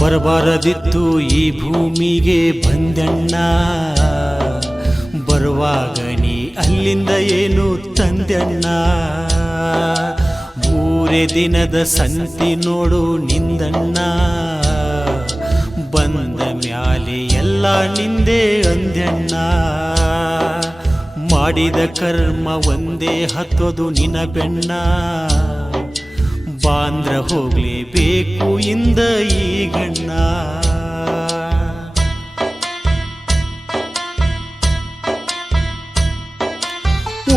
ಬರಬಾರದಿತ್ತು ಈ ಭೂಮಿಗೆ ಬಂದಣ್ಣ, ಬರುವಾಗ ನೀ ಅಲ್ಲಿಂದ ಏನು ತಂದಣ್ಣ. ಮೂರೇ ದಿನದ ಸಂತಿ ನೋಡು ನಿಂದಣ್ಣ, ಬಂದ ಮ್ಯಾಲೆ ಎಲ್ಲ ನಿಂದೆ ಅಂದಣ್ಣ. ಮಾಡಿದ ಕರ್ಮ ಒಂದೇ ಹತ್ತೋದು ನಿನ ಬೆಣ್ಣ, ಬಾಂದ್ರ ಹೋಗ್ಲೇಬೇಕು ಇಂದ ಈಗಣ್ಣ.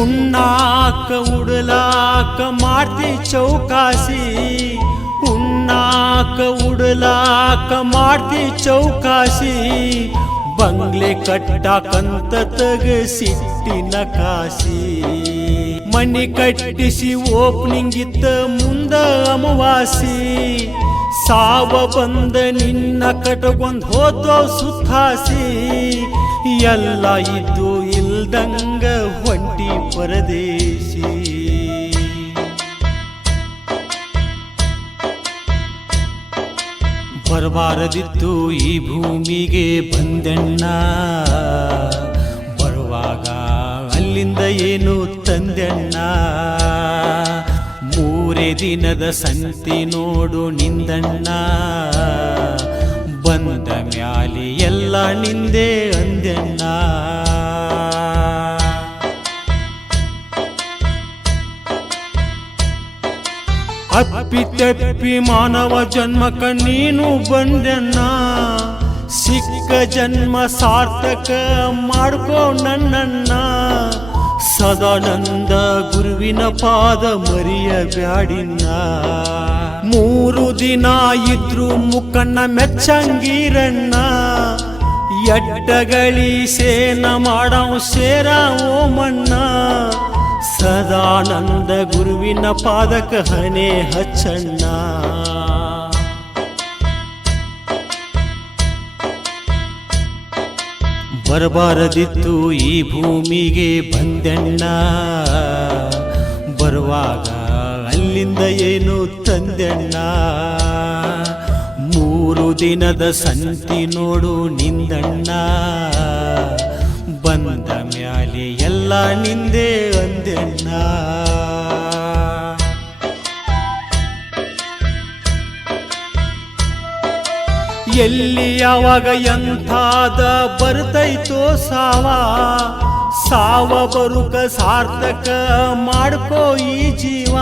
ಉಣ್ಣಾಕ ಉಡಲಾಕ ಮಾಡ್ತಿ ಚೌಕಾಸಿ, ಉಣ್ಣಾಕ ಉಡಲಾಕ ಮಾಡ್ತಿ ಚೌಕಾಸಿ. ಬಂಗ್ಲೆ ಕಟ್ಟಾಕಂತ ತಗಸಿಟ್ಟಿನ ಕಾಸಿ, ಮನಿ ಕಟ್ಟಿಸಿ ಓಪನಿಂಗ್ ಇತ್ತ ಮುಂದ ಅಮವಾಸಿ. ಸಾವ ಬಂದ ನಿನ್ನ ಕಟಗೊಂದ್ ಹೋದೋ ಸುತ್ತಾಸಿ, ಎಲ್ಲ ಇದ್ದು ಇಲ್ದಂಗ ಹೊಂಟಿ ಪರದೇಶಿ. ಬರಬಾರದಿತ್ತು ಈ ಭೂಮಿಗೆ ಬಂದಣ್ಣ, ಬರುವಾಗ ಅಲ್ಲಿಂದ ಏನು ತಂದಣ್ಣ. ಮೂರೇ ದಿನದ ಸಂತಿ ನೋಡು ನಿಂದಣ್ಣ, ಬಂದ ಮ್ಯಾಲೆ ಎಲ್ಲ ನಿಂದೆ ಅಂದಣ್ಣ. ಅಪ್ಪಿ ತಪ್ಪಿ ಮಾನವ ಜನ್ಮಕ್ಕ ನೀನು ಬಂದಣ್ಣ, ಸಿಕ್ಕ ಜನ್ಮ ಸಾರ್ಥಕ ಮಾಡ್ಕೋ ನನ್ನಣ್ಣ. ಸದಾನಂದ ಗುರುವಿನ ಪಾದ ಮರಿಯಬ್ಯಾಡಿನ್ನ, ಮೂರು ದಿನ ಇದ್ರು ಮುಕ್ಕಣ್ಣ ಮೆಚ್ಚಂಗೀರಣ್ಣ. ಎಡ್ಡಗಳಿ ಸೇನ ಮಾಡಾವ್ ಸೇರ ಓಮಣ್ಣ, ಸದಾನಂದ ಗುರುವಿನ ಪಾದಕ ಹಣೆ ಹಚ್ಚಣ್ಣ. ಬರಬಾರದಿತ್ತು ಈ ಭೂಮಿಗೆ ಬಂದಣ್ಣ, ಬರುವಾಗ ಅಲ್ಲಿಂದ ಏನು ತಂದಣ್ಣ. ಮೂರು ದಿನದ ಸಂತಿ ನೋಡು ನಿಂದಣ್ಣ, ಬಂದ ಮ್ಯಾಲೆ ಎಲ್ಲ ನಿಂದೆ ಅಂದಣ್ಣ. ಎಲ್ಲಿ ಯಾವಾಗ ಎಂಥಾದ ಬರ್ತೈತೋ ಸಾವ, ಸಾವ ಬರುಕ ಸಾರ್ಥಕ ಮಾಡ್ಕೋ ಈ ಜೀವ.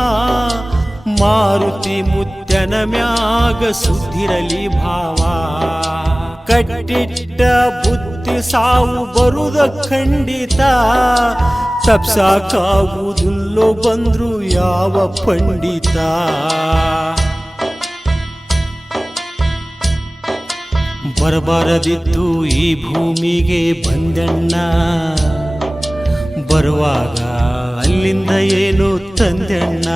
ಮಾರುತಿ ಮುತ್ಯನ ಮ್ಯಾಗ ಸುದ್ದಿರಲಿ ಭಾವ, ಕಟ್ಟಿಟ್ಟ ಬುದ್ಧಿ ಸಾವು ಬರುದ ಖಂಡಿತ. ತಪ್ಸಾಕಾಗುವುದಿಲ್ಲೋ ಬಂದ್ರು ಯಾವ ಪಂಡಿತ. ಬರಬಾರದಿತ್ತು ಈ ಭೂಮಿಗೆ ಬಂದಣ್ಣ, ಬರುವಾಗ ಅಲ್ಲಿಂದ ಏನು ತಂದಣ್ಣ.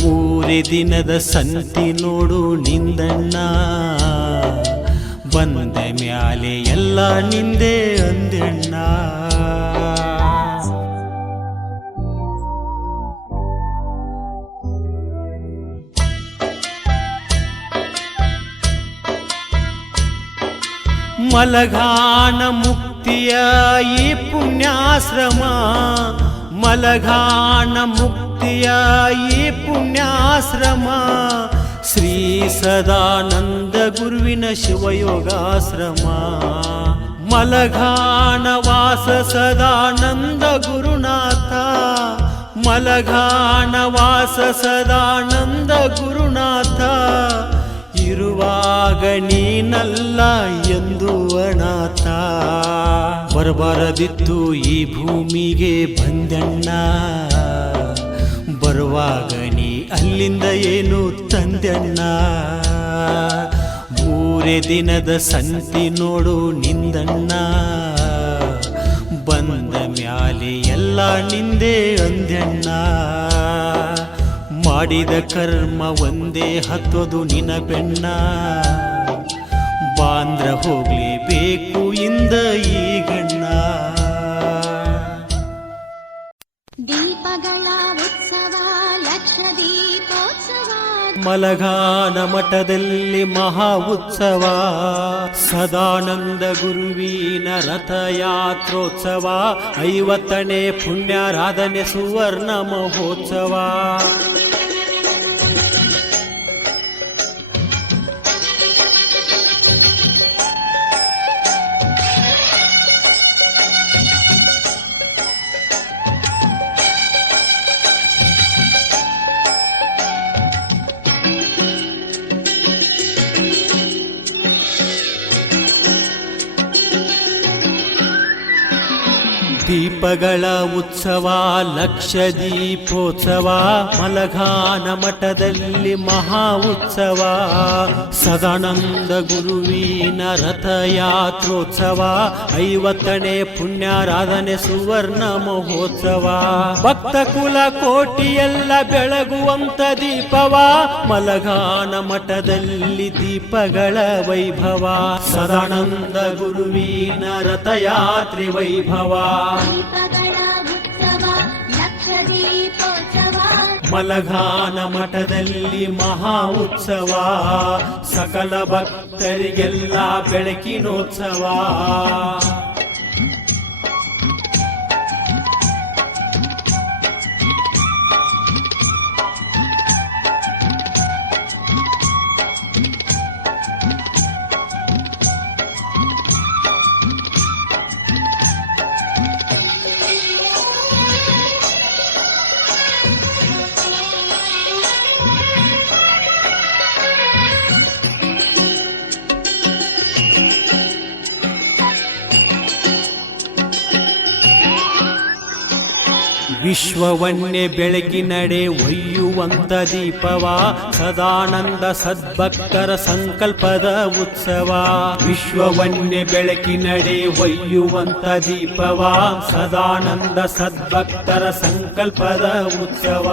ಮೂರೇ ದಿನದ ಸಂತಿ ನೋಡು ನಿಂದಣ್ಣ, ಬಂದ ಮ್ಯಾಲೆ ಎಲ್ಲ ನಿಂದೆ ಅಂದಣ್ಣ. ಮಲಘಾನ ಮುಕ್ತಿಯ ಈ ಪುಣ್ಯಾಶ್ರಮ, ಮಲಘಾನ ಮುಕ್ತಿಯ ಈ ಪುಣ್ಯಾಶ್ರಮ. ಶ್ರೀ ಸದಾನಂದ ಗುರುವಿನ ಶಿವಯೋಗಾಶ್ರಮ. ಮಲಘಾನ ವಾಸ ಸದಾನಂದ ಗುರುನಾಥ, ಮಲಘಾನ ವಾಸ ಸದಾನಂದ ಗುರುನಾಥ. ಇರುವಾಗ ನೀನಲ್ಲ ಎಂದು ಅನಾಥ ಬರಬಾರದಿತ್ತು ಈ ಭೂಮಿಗೆ ಬಂದಣ್ಣ ಬರುವಾಗ ನೀ ಅಲ್ಲಿಂದ ಏನು ತಂದಣ್ಣ ಮೂರೇ ದಿನದ ಸಂತಿ ನೋಡು ನಿಂದಣ್ಣ ಬಂದ ಮ್ಯಾಲೆ ಎಲ್ಲ ನಿಂದೆ ಅಂದಣ್ಣ ಮಾಡಿದ ಕರ್ಮ ಒಂದೇ ಹತ್ತೋದು ನಿನ ಬೆಣ್ಣ ಬಾಂದ್ರ ಹೋಗ್ಲೇಬೇಕು ಇಂದ ಈಗಣ್ಣ ದೀಪಗಳ ಉತ್ಸವ ಲಕ್ಷ ದೀಪೋತ್ಸವ ಮಲಘಾನ ಮಠದಲ್ಲಿ ಮಹಾ ಉತ್ಸವ ಸದಾನಂದ ಗುರುವಿನ ರಥಯಾತ್ರೋತ್ಸವ 50ನೇ ಪುಣ್ಯಾರಾಧನೆ ಸುವರ್ಣ ಮಹೋತ್ಸವ ದೀಪಗಳ ಉತ್ಸವ ಲಕ್ಷ ದೀಪೋತ್ಸವ ಮಲಘಾನ ಮಠದಲ್ಲಿ ಮಹಾ ಉತ್ಸವ ಸದಾನಂದ ಗುರುವಿನ ರಥಯಾತ್ರೋತ್ಸವ 50ನೇ ಪುಣ್ಯಾರಾಧನೆ ಸುವರ್ಣ ಮಹೋತ್ಸವ ಭಕ್ತ ಕುಲ ಕೋಟಿಯೆಲ್ಲ ಬೆಳಗುವಂತ ದೀಪವ ಮಲಘಾನ ಮಠದಲ್ಲಿ ದೀಪಗಳ ವೈಭವ ಸದಾನಂದ ಗುರುವಿನ ರಥಯಾತ್ರೆ ವೈಭವ ದೀಪಗಳ ಉತ್ಸವ ಲಕ್ಷ ದೀಪೋತ್ಸವ ಮಲಘಾನ ಮಠದಲ್ಲಿ ಮಹಾ ಉತ್ಸವ ಸಕಲ ಭಕ್ತರಿಗೆಲ್ಲ ಬೆಳಕಿನೋತ್ಸವ ವಿಶ್ವವನ್ನೇ ಬೆಳಕಿನಡೆ ಒಯ್ಯುವಂತ ದೀಪವ ಸದಾನಂದ ಸದ್ಭಕ್ತರ ಸಂಕಲ್ಪದ ಉತ್ಸವ ವಿಶ್ವವನ್ನೇ ಬೆಳಕಿನಡೆ ಒಯ್ಯುವಂತ ದೀಪವ ಸದಾನಂದ ಸದ್ಭಕ್ತರ ಸಂಕಲ್ಪದ ಉತ್ಸವ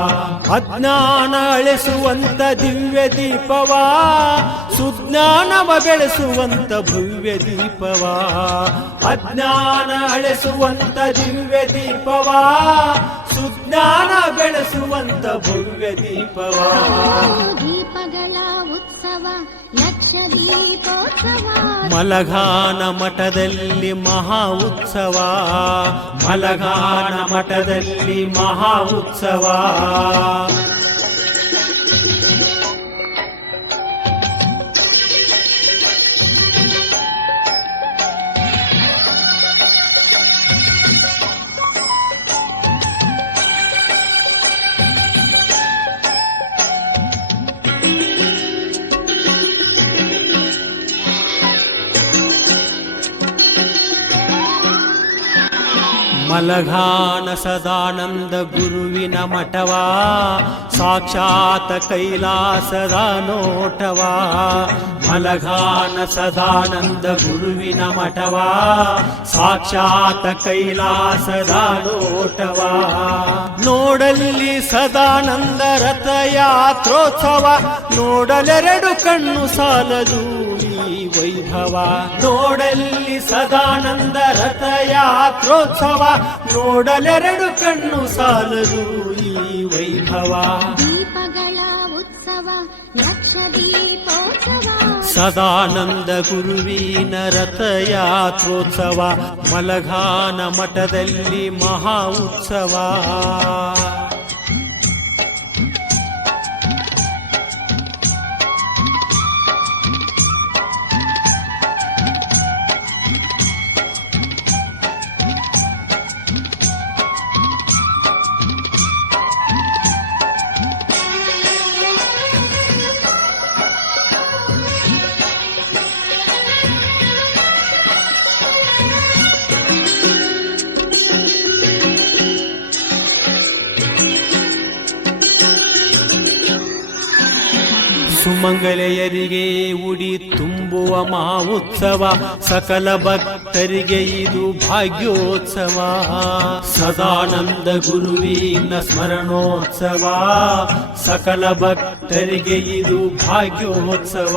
ಅಜ್ಞಾನ ಅಳಿಸುವಂತ ದಿವ್ಯ ದೀಪವ ಸುಜ್ಞಾನವ ಬೆಳೆಸುವಂತ ಭವ್ಯ ದೀಪವ ಅಜ್ಞಾನ ಅಳಿಸುವಂತ ದಿವ್ಯ ದೀಪವ ಸುಜ್ಞಾನ ಬೆಳೆಸುವಂತ ಭವ್ಯ ದೀಪವ ದೀಪಗಳ ಉತ್ಸವ ಲಕ್ಷ ದೀಪೋತ್ಸವ ಮಲಘಾನ ಮಠದಲ್ಲಿ ಮಹಾ ಉತ್ಸವ ಮಲಘಾನ ಮಠದಲ್ಲಿ ಮಹಾ ಉತ್ಸವ ಮಲಘಾನ ಸದಾನಂದ ಗುರುವಿನ ಮಠವ ಸಾಕ್ಷಾತ್ ಕೈಲಾಸದ ನೋಟವ ಮಲಘಾನ ಸದಾನಂದ ಗುರುವಿನ ಮಠವ ಸಾಕ್ಷಾತ್ ಕೈಲಾಸದ ನೋಟವ ನೋಡಲ್ಲಿ ಸದಾನಂದ ರಥಯಾತ್ರೋತ್ಸವ ನೋಡಲೆರಡು ಕಣ್ಣು ಸಾಲದು ಈ ವೈಭವ ನೋಡಲ್ಲಿ ಸದಾನಂದ ರಥಯಾತ್ರೋತ್ಸವ ನೋಡಲೆರಡು ಕಣ್ಣು ಸಾಲದು ಈ ವೈಭವ ದೀಪಗಳ ಉತ್ಸವ ಲಕ್ಷ ದೀಪೋತ್ಸವ ಸದಾನಂದ ಗುರುವಿನ ರಥಯಾತ್ರೋತ್ಸವ ಮಲಘಾನ ಮಠದಲ್ಲಿ ಮಹಾ ಉತ್ಸವ ಸುಮಂಗಲೆಯರಿಗೆ ಉಡಿ ತುಂಬುವ ಮಹೋತ್ಸವ, ಸಕಲ ಭಕ್ತರಿಗೆ ಇದು ಭಾಗ್ಯೋತ್ಸವ. ಸದಾನಂದ ಗುರುವಿನ ಸ್ಮರಣೋತ್ಸವ, ಸಕಲ ಭಕ್ತರಿಗೆ ಇದು ಭಾಗ್ಯೋತ್ಸವ.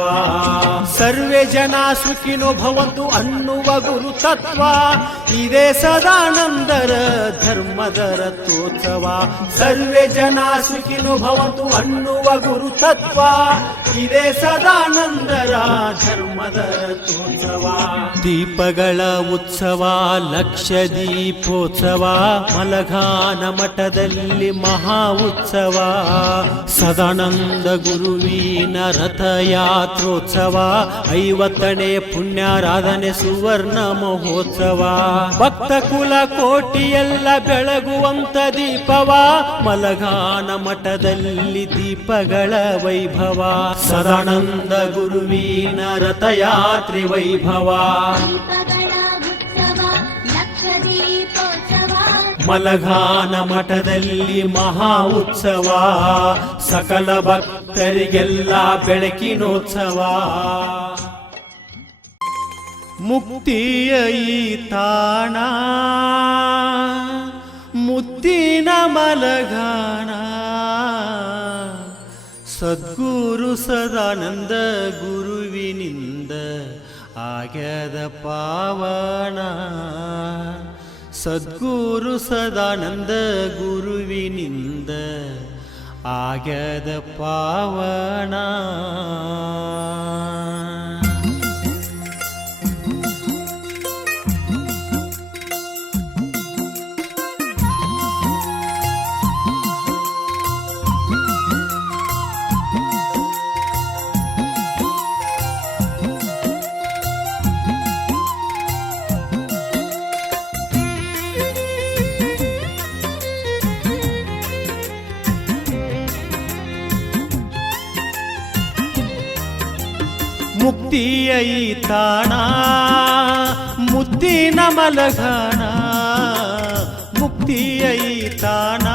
ಸರ್ವೇ ಜನ ಸುಖಿನೋ ಭವಂತು ಅನ್ನುವ ಗುರು ತತ್ವ, ಇದೇ ಸದಾನಂದರ ಧರ್ಮದ ರಥೋತ್ಸವ. ಸರ್ವೇ ಜನ ಸುಖಿನೋ ಭವಂತು ಅನ್ನುವ ಗುರು ತತ್ವ, ಇದೇ ಸದಾನಂದರ ಧರ್ಮದ ರಥೋತ್ಸವ. ದೀಪಗಳ ಉತ್ಸವ, ಲಕ್ಷ ದೀಪೋತ್ಸವ, ಮಲಘಾನ ಮಠದಲ್ಲಿ ಮಹಾ ಉತ್ಸವ. ಸದಾನಂದ ಗುರುವಿನ ರಥಯಾತ್ರೋತ್ಸವ, 50ನೇ ಪುಣ್ಯಾರಾಧನೆ ಸುವರ್ಣ ಮಹೋತ್ಸವ. ಭಕ್ತ ಕುಲ ಕೋಟಿಯೆಲ್ಲ ಬೆಳಗುವಂತ ದೀಪವ, ಮಲಘಾನ ಮಠದಲ್ಲಿ ದೀಪಗಳ ವೈಭವ. ಸದಾನಂದ ಗುರುವಿನ ರಥಯಾತ್ರೆ ವೈಭವ, ದೀಪಗಳ ಉತ್ಸವ, ಲಕ್ಷ ದೀಪೋತ್ಸವ. ಮಲಘಾನ ಮಠದಲ್ಲಿ ಮಹಾ ಉತ್ಸವ, ಸಕಲ ಭಕ್ತರಿಗೆಲ್ಲ ಬೆಳಕಿನೋತ್ಸವ. ಮುಕ್ತಿಯ ಈ ತಾಣ, ಮುತ್ತಿನ ಮಲಘಾಣ, ಸದ್ಗುರು ಸದಾನಂದ ಗುರುವಿನಿಂದ ಆಗ್ಯದ ಪಾವನ. ಸದ್ಗುರು ಸದಾನಂದ ಗುರುವಿನಿಂದ ಆಗ್ಯದ ಪಾವನ. ಮುಕ್ತಿಯ ಈ ತಾಣ, ಮುತ್ತಿನ ಮಲಘಾಣ. ಮುಕ್ತಿಯ ಈ ತಾಣ,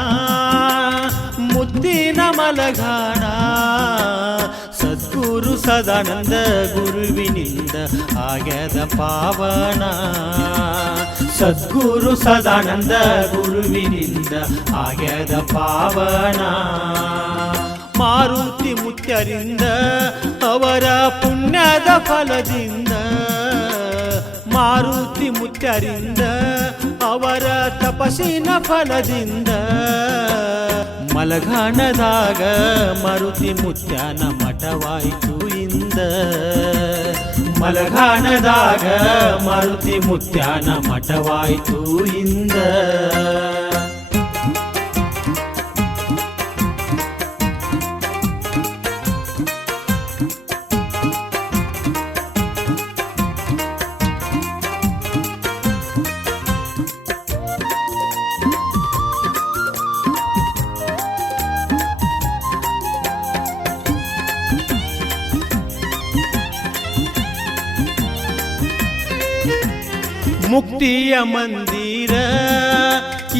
ಮುತ್ತಿನ ಮಲಘಾಣ, ಸದ್ಗುರು ಸದಾನಂದ ಗುರುವಿನಿಂದ ಆಗ್ಯದ ಪಾವನ. ಸದ್ಗುರು ಸದಾನಂದ ಗುರುವಿನಿಂದ ಆಗ್ಯದ ಪಾವನ. ಮಾರುತಿ ಮುತ್ಯರಿಂದ ಅವರ ಪುಣ್ಯದ ಫಲದಿಂದ, ಮಾರುತಿ ಮುತ್ಯರಿಂದ ಅವರ ತಪಸ್ಸಿನ ಫಲದಿಂದ, ಮಲಘಾನದಾಗ ಮಾರುತಿ ಮುತ್ಯನ ಮಠವಾಯಿತು ಇಂದ. ಮಲಘಾನದಾಗ ಮಾರುತಿ ಮುತ್ಯನ ಮಠವಾಯಿತು ಇಂದ. ಮುಕ್ತಿಯ ಮಂದಿರ,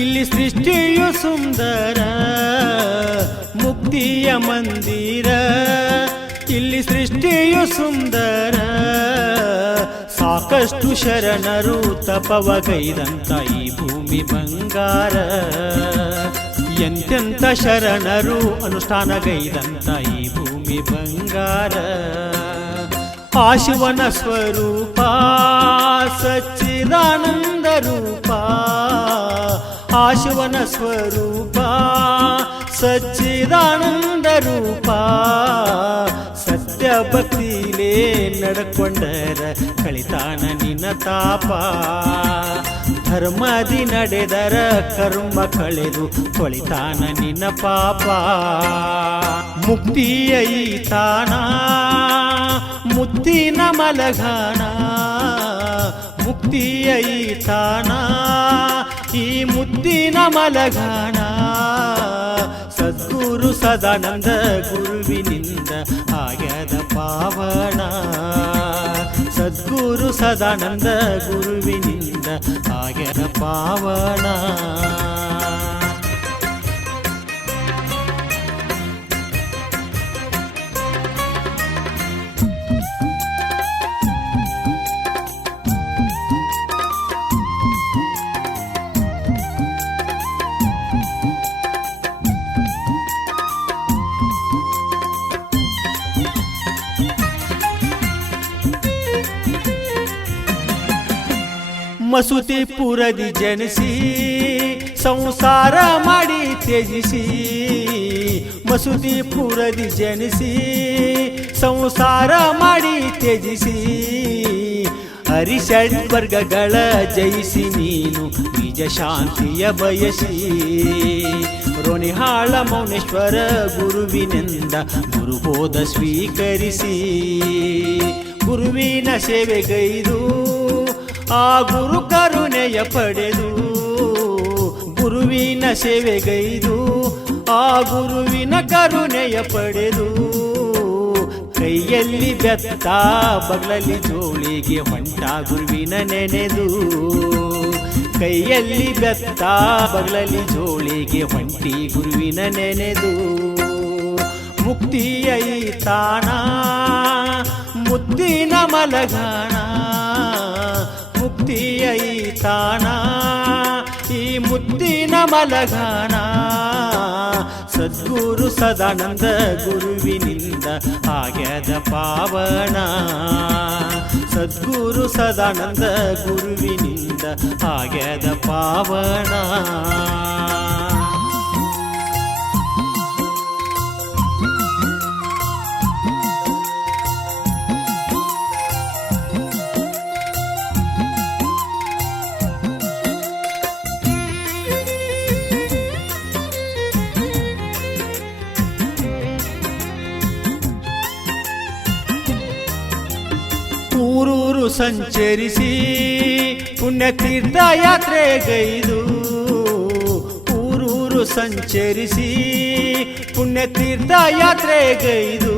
ಇಲ್ಲಿ ಸೃಷ್ಟಿಯು ಸುಂದರ. ಮುಕ್ತಿಯ ಮಂದಿರ, ಇಲ್ಲಿ ಸೃಷ್ಟಿಯು ಸುಂದರ. ಸಾಕಷ್ಟು ಶರಣರು ತಪವಗೈದಂತ ಈ ಭೂಮಿ ಬಂಗಾರ. ಎಂತೆಂಥ ಶರಣರು ಅನುಷ್ಠಾನಗೈದಂತ ಈ ಭೂಮಿ ಬಂಗಾರ. ಆ ಶಿವನ ಸ್ವರೂಪ ಸಚ್ಚಿದಾನಂದ ರೂಪ. ಆ ಶಿವನ ಸ್ವರೂಪ ಸಚ್ಚಿದಾನಂದ ರೂಪ. ಸತ್ಯ ಭಕ್ತಿಲೇ ನಡ್ಕೊಂಡರ ಕಳಿತಾನ ನಿನ್ನ ತಾಪ. ಧರ್ಮದಿ ನಡೆದರ ಕರ್ಮ ಕಳೆದು ತೊಳಿತಾನ ನಿನ್ನ ಪಾಪ. ಮುಕ್ತಿಯ ಈ ತಾಣ, ಮುತ್ತಿನ ಮಲಘಾಣ. ಮುಕ್ತಿಯ ಈ ತಾಣ, ಈ ಮುತ್ತಿನ ಮಲಘಾಣ. ಸದ್ಗುರು ಸದಾನಂದ ಗುರುವಿನಿಂದ ಆಗ್ಯದ ಪಾವನ. ಸದ್ಗುರು ಸದಾನಂದ ಗುರುವಿನಿಂದ ಆಗ್ಯದ ಪಾವನ. ಮಸೂತಿ ಪುರದಿ ಜನಿಸಿ ಸಂಸಾರ ಮಾಡಿ ತ್ಯಜಿಸಿ ಮಸೂತಿ ಪುರದಿ ಜನಿಸಿ ಸಂಸಾರ ಮಾಡಿ ತ್ಯಜಿಸಿ ಹರಿಷಡ್ವರ್ಗಗಳ ಜಯಿಸಿ ನೀನು ನಿಜ ಶಾಂತಿಯ ಬಯಸಿ ರೋಣಿಹಾಳ ಮೌನೇಶ್ವರ ಗುರುವಿನಿಂದ ಗುರುಬೋಧ ಸ್ವೀಕರಿಸಿ ಗುರುವಿನ ಸೇವೆಗೈದು ಆ ಗುರು ಕರುಣೆಯ ಪಡೆದು ಗುರುವಿನ ಸೇವೆಗೈದು ಆ ಗುರುವಿನ ಕರುಣೆಯ ಪಡೆದು ಕೈಯಲ್ಲಿ ಬೆತ್ತ ಬಗಲಲ್ಲಿ ಜೋಳಿಗೆ ಹೊಂಟ ಗುರುವಿನ ನೆನೆದು ಕೈಯಲ್ಲಿ ಬೆತ್ತ ಬಗಲಲ್ಲಿ ಜೋಳಿಗೆ ಹೊಂಟಿ ಗುರುವಿನ ನೆನೆದು ಮುಕ್ತಿಯ ಈ ತಾಣ ಮುತ್ತಿನ ಮಲಗಾಣ ಮುಕ್ತಿಯ ಈ ತಾಣ ಈ ಮುತ್ತಿನ ಮಲಗಾಣ ಸದ್ಗುರು ಸದಾನಂದ ಗುರುವಿನಿಂದ ಆಗ್ಯದ ಪಾವನ ಸದ್ಗುರು ಸದಾನಂದ ಗುರುವಿನಿಂದ ಆಗ್ಯದ ಪಾವನ ಊರೂರು ಸಂಚರಿಸಿ ಪುಣ್ಯತೀರ್ಥ ಯಾತ್ರೆಗೈದು ಊರೂರು ಸಂಚರಿಸಿ ಪುಣ್ಯತೀರ್ಥ ಯಾತ್ರೆಗೈದು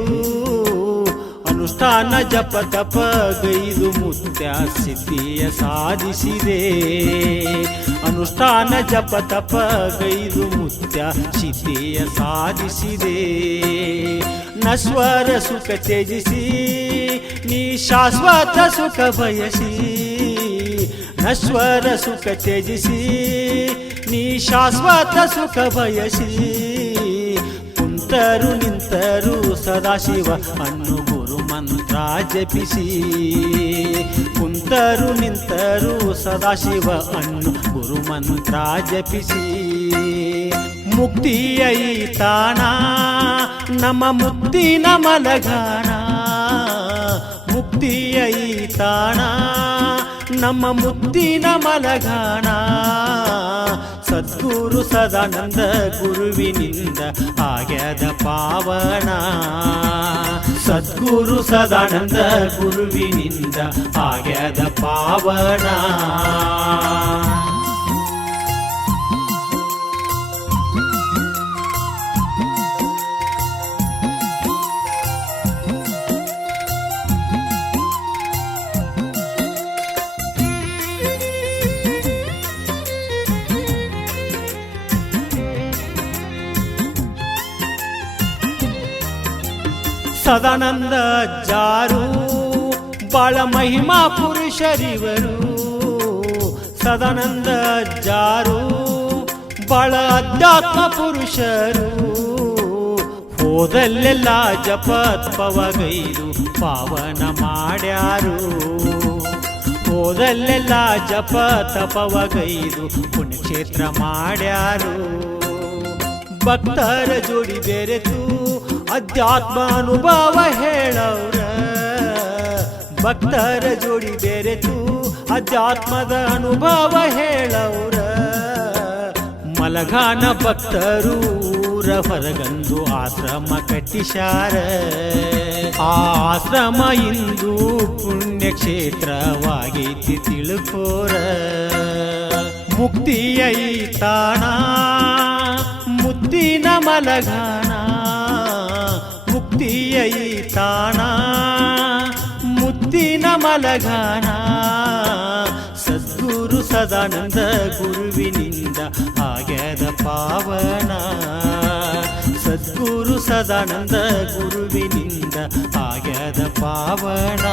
ಅನುಷ್ಠಾನ ಜಪ ತಪಗೈದು ಮುತ್ಯ ಸಿದ್ಧಿಯ ಸಾಧಿಸಿದೆ ಅನುಷ್ಠಾನ ಜಪ ತಪಗೈದು ಮುತ್ಯ ಸಿದ್ಧಿಯ ಸಾಧಿಸಿದೆ ನಶ್ವರ ಸುಖ ತ್ಯಜಿಸಿ ನೀ ಶಾಶ್ವತ ಸುಖ ಬಯಸಿ ನಶ್ವರ ಸುಖ ತ್ಯಜಿಸಿ ನೀ ಶಾಶ್ವತ ಸುಖ ಬಯಸಿ ಕುಂತರು ನಿಂತರು ಸದಾಶಿವ ಅನ್ನು ಗುರು ಮಂತ್ರ ಜಪಿಸಿ ಕುಂತರು ನಿಂತರು ಸದಾಶಿವ ಅನ್ನು ಗುರು ಮಂತ್ರ ಜಪಿಸಿ ಮುಕ್ತಿಯ ಈ ತಾಣ ನಮ್ಮ ಮುತ್ತಿನ ಮಲಗಾಣ ಮುಕ್ತಿಯ ಈ ತಾಣ ನಮ್ಮ ಮುತ್ತಿನ ಮಲಗಾಣ ಸದ್ಗುರು ಸದಾನಂದ ಗುರುವಿನಿಂದ ಆಗ್ಯದ ಪಾವನ ಸದ್ಗುರು ಸದಾನಂದ ಗುರುವಿನಿಂದ ಆಗ್ಯದ ಪಾವನ ಸದಾನಂದ ಜಾರು ಬಾಳ ಮಹಿಮಾ ಪುರುಷರಿವರು ಸದಾನಂದ ಜಾರು ಬಾಳ ಅಧ್ಯಾತ್ಮ ಪುರುಷರು ಹೋದಲ್ಲೆಲ್ಲ ಜಪತ್ಪವಗೈದು ಪಾವನ ಮಾಡ್ಯಾರು ಹೋದಲ್ಲೆಲ್ಲ ಜಪ ತಪವಗೈದು ಪುಣ್ಯಕ್ಷೇತ್ರ ಮಾಡ್ಯಾರು ಭಕ್ತರ ಜೋಡಿ ಬೆರೆತು ಅಧ್ಯಾತ್ಮ ಅನುಭವ ಹೇಳವ್ರ ಭಕ್ತರ ಜೋಡಿ ಬೆರೆತು ಅಧ್ಯಾತ್ಮದ ಅನುಭವ ಹೇಳವ್ರ ಮಲಗಾನ ಭಕ್ತರು ಊರ ಹೊರಗಂದು ಆಶ್ರಮ ಕಟ್ಟಿಸಾರ ಆ ಆಶ್ರಮ ಇಂದು ಪುಣ್ಯಕ್ಷೇತ್ರವಾಗೈತಿ ತಿಳ್ಕೋರ ಮುಕ್ತಿಯ ಈ ತಾಣ ಮುತ್ತಿನ ಮಲಗಾಣ ಮುಕ್ತಿಯ ಈ ತಾಣ ಮುತ್ತಿನ ಮಲಗಾಣ ಸದ್ಗುರು ಸದಾನಂದ ಗುರುವಿನಿಂದ ಆಗ್ಯದ ಪಾವನ ಸದ್ಗುರು ಸದಾನಂದ ಗುರುವಿನಿಂದ ಆಗ್ಯದ ಪಾವನ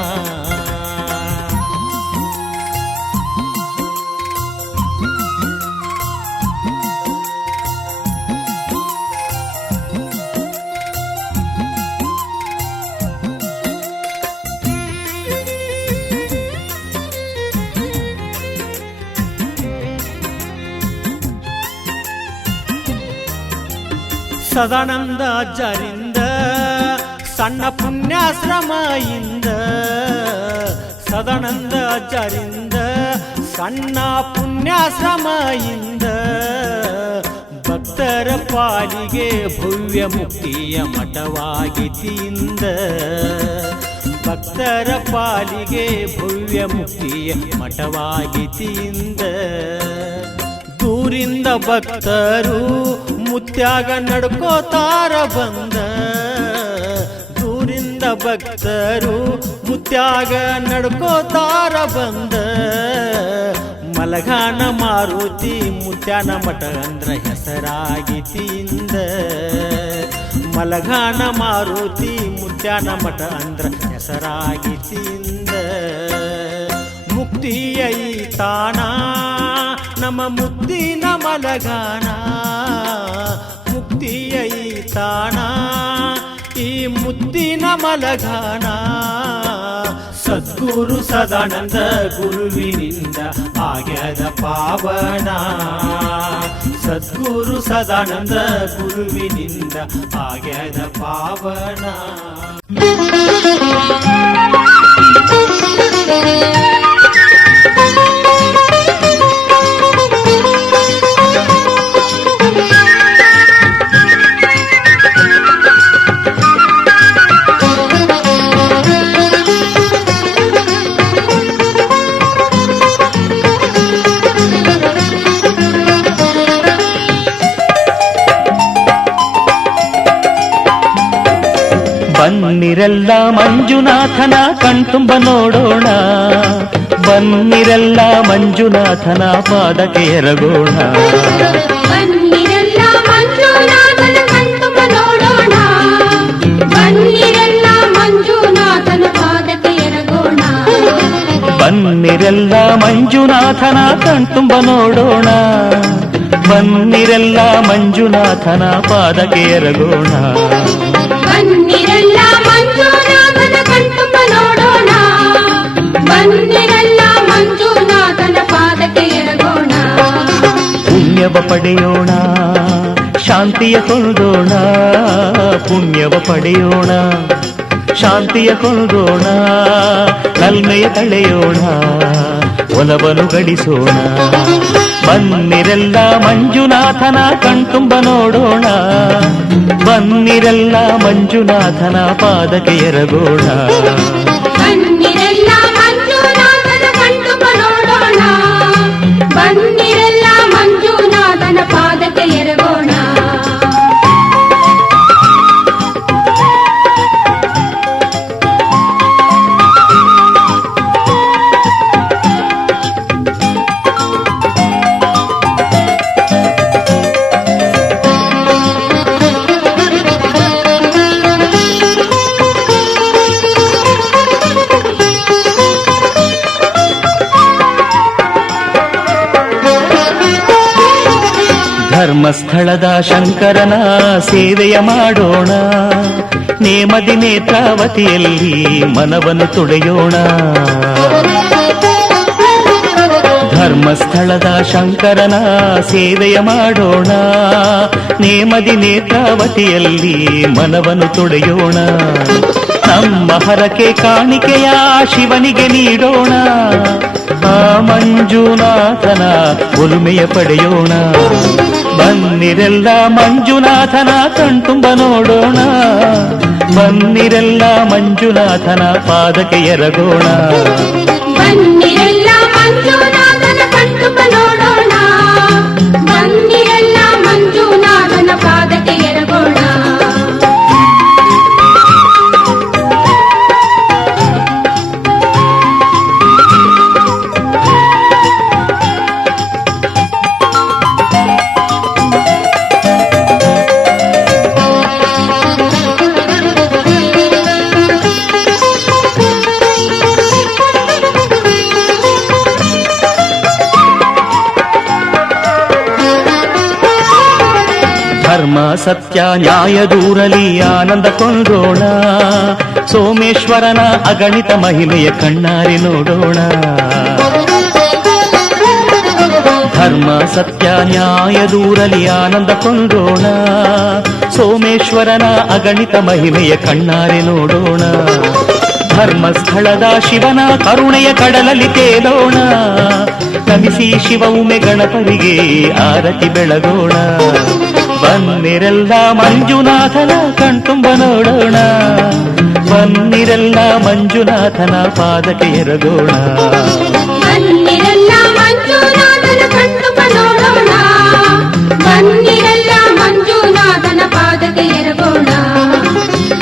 ಸದಾನಂದ ಅಜ್ಜರಿಂದ ಸಣ್ಣ ಪುಣ್ಯಾಶ್ರಮ ಇಂದ ಸದಾನಂದ ಅಜ್ಜರಿಂದ ಸಣ್ಣ ಪುಣ್ಯಾಶ್ರಮ ಇಂದ ಭಕ್ತರ ಪಾಲಿಗೆ ಭವ್ಯ ಮುಕ್ತಿಯ ಮಠವಾಗಿತಿಯಿಂದ ಭಕ್ತರ ಪಾಲಿಗೆ ಭವ್ಯ ಮುಕ್ತಿಯ ಮಠವಾಗಿತಿಯಿಂದ ದೂರಿಂದ ಭಕ್ತರು ಮುತ್ಯಾಗ ನಡ್ಕೋತಾರ ಬಂದ ದೂರಿಂದ ಭಕ್ತರು ಮುತ್ಯಾಗ ನಡ್ಕೋತಾರ ಬಂದ ಮಲಘಾನ ಮಾರುತಿ ಮುತ್ಯಾನ ಮಠ ಅಂದ್ರ ಹೆಸರಾಗಿತಿಯಿಂದ ಮಲಘಾನ ಮಾರುತಿ ಮುತ್ಯಾನ ಮಠ ಅಂದ್ರ ಹೆಸರಾಗಿತಿಯಿಂದ ಮುಕ್ತಿಯ ಈ ತಾಣ ನಮ್ಮ ಮುತ್ತಿನ ಮಲಘಾನ ಮುಕ್ತಿಯ ಈ ತಾಣ ಈ ಮುತ್ತಿನ ಮಲಘಾನ ಸದ್ಗುರು ಸದಾನಂದ ಗುರುವಿನಿಂದ ಆಗ್ಯದ ಪಾವನ ಸದ್ಗುರು ಸದಾನಂದ ಗುರುವಿನಿಂದ ಆಗ್ಯದ ಪಾವನ ಬನ್ನಿರೆಲ್ಲ ಮಂಜುನಾಥನ ಕಣ್ತುಂಬ ನೋಡೋಣ ಬನ್ನಿರೆಲ್ಲ ಮಂಜುನಾಥನ ಪಾದಕ್ಕೆ ಎರಗೋಣ ಬನ್ನಿರೆಲ್ಲ ಮಂಜುನಾಥನ ಕಣ್ತುಂಬ ನೋಡೋಣ ಬನ್ನಿರೆಲ್ಲ ಮಂಜುನಾಥನ ಪಾದಕ್ಕೆ ಎರಗೋಣ ಬನ್ನಿರೆಲ್ಲ ಮಂಜುನಾಥನ ಕಣ್ತುಂಬ ನೋಡೋಣ ಬನ್ನಿರೆಲ್ಲ ಮಂಜುನಾಥನ ಪಾದಕ್ಕೆ ಎರಗೋಣ ಬನ್ನಿರೆಲ್ಲ ಮಂಜುನಾಥನ ಕಣ್ತುಂಬ ನೋಡೋಣ ಬನ್ನಿರೆಲ್ಲ ಮಂಜುನಾಥನ ಪಾದಕ್ಕೆ ಎರಗೋಣ ಪುಣ್ಯವ ಪಡೆಯೋಣ ಶಾಂತಿಯ ಕೊಂಡೋಣ ಪುಣ್ಯವ ಪಡೆಯೋಣ ಶಾಂತಿಯ ಕೊಂಡೋಣ ನಲ್ಮೆಯ ತಳೆಯೋಣ ಒಲವನ್ನು ಗಳಿಸೋಣ ಬನ್ನಿರೆಲ್ಲ ಮಂಜುನಾಥನ ಕಣ್ತುಂಬ ನೋಡೋಣ ಬನ್ನಿರೆಲ್ಲ ಮಂಜುನಾಥನ ಪಾದಕ್ಕೆ ಎರಗೋಣ ಬನ್ನಿರೆಲ್ಲ ಮಂಜುನಾಥನ ಕಣ್ತುಂಬ ನೋಡೋಣ ಬನ್ನಿರೆಲ್ಲ ಮಂಜುನಾಥನ ಪಾದಕ್ಕೆ ಎರಗೋಣ ಧರ್ಮಸ್ಥಳದ ಶಂಕರನ ಸೇವೆಯ ಮಾಡೋಣ ನೇಮದಿ ನೇತ್ರಾವತಿಯಲ್ಲಿ ಮನವನ್ನು ತೊಡೆಯೋಣ ಧರ್ಮಸ್ಥಳದ ಶಂಕರನ ಸೇವೆಯ ಮಾಡೋಣ ನೇಮದಿ ನೇತ್ರಾವತಿಯಲ್ಲಿ ಮನವನ್ನು ತೊಡೆಯೋಣ ನಮ್ಮ ಹರಕೆ ಕಾಣಿಕೆಯ ಶಿವನಿಗೆ ನೀಡೋಣ ಆ ಮಂಜುನಾಥನ ಒಲುಮೆಯ ಪಡೆಯೋಣ ಬನ್ನಿರೆಲ್ಲ ಮಂಜುನಾಥನ ಕಣ್ತುಂಬ ನೋಡೋಣ ಬನ್ನಿರೆಲ್ಲ ಮಂಜುನಾಥನ ಪಾದಕ್ಕೆ ಎರಗೋಣ ಬನ್ನಿರೆಲ್ಲ ಮಂಜುನಾಥನ ಕಣ್ತುಂಬ ನೋಡೋಣ ಬನ್ನಿರೆಲ್ಲ ಮಂಜುನಾಥನ ಪಾದಕ್ಕೆ ಎರಗೋಣ ಧರ್ಮ ಸತ್ಯ ನ್ಯಾಯ ದೂರಲಿ ಆನಂದ ಕೊಂಡೋಣ ಸೋಮೇಶ್ವರನ ಅಗಣಿತ ಮಹಿಮೆಯ ಕಣ್ಣಾರೆ ನೋಡೋಣ ಧರ್ಮ ಸತ್ಯ ನ್ಯಾಯ ದೂರಲಿ ಆನಂದ ಕೊಂಡೋಣ, ಸೋಮೇಶ್ವರನ ಅಗಣಿತ ಮಹಿಮೆಯ ಕಣ್ಣಾರೆ ನೋಡೋಣ. ಧರ್ಮಸ್ಥಳದ ಶಿವನ ಕರುಣೆಯ ಕಡಲಲ್ಲಿ ತೇಲೋಣ, ನಮಿಸಿ ಶಿವ ಉಮೆ ಗಣಪರಿಗೆ ಆರತಿ ಬೆಳಗೋಣ. ಬನ್ನಿರೆಲ್ಲ ಮಂಜುನಾಥನ ಕಣ್ತುಂಬ ನೋಡೋಣ, ಬನ್ನಿರೆಲ್ಲ ಮಂಜುನಾಥನ ಪಾದಕ್ಕೆ ಎರಗೋಣ. ಬನ್ನಿರೆಲ್ಲ ಮಂಜುನಾಥನ ಕಣ್ಣುಪ ನೋಡೋಣ, ಬನ್ನಿರೆಲ್ಲ ಮಂಜುನಾಥನ ಪಾದಕ್ಕೆ ಎರಗೋಣ.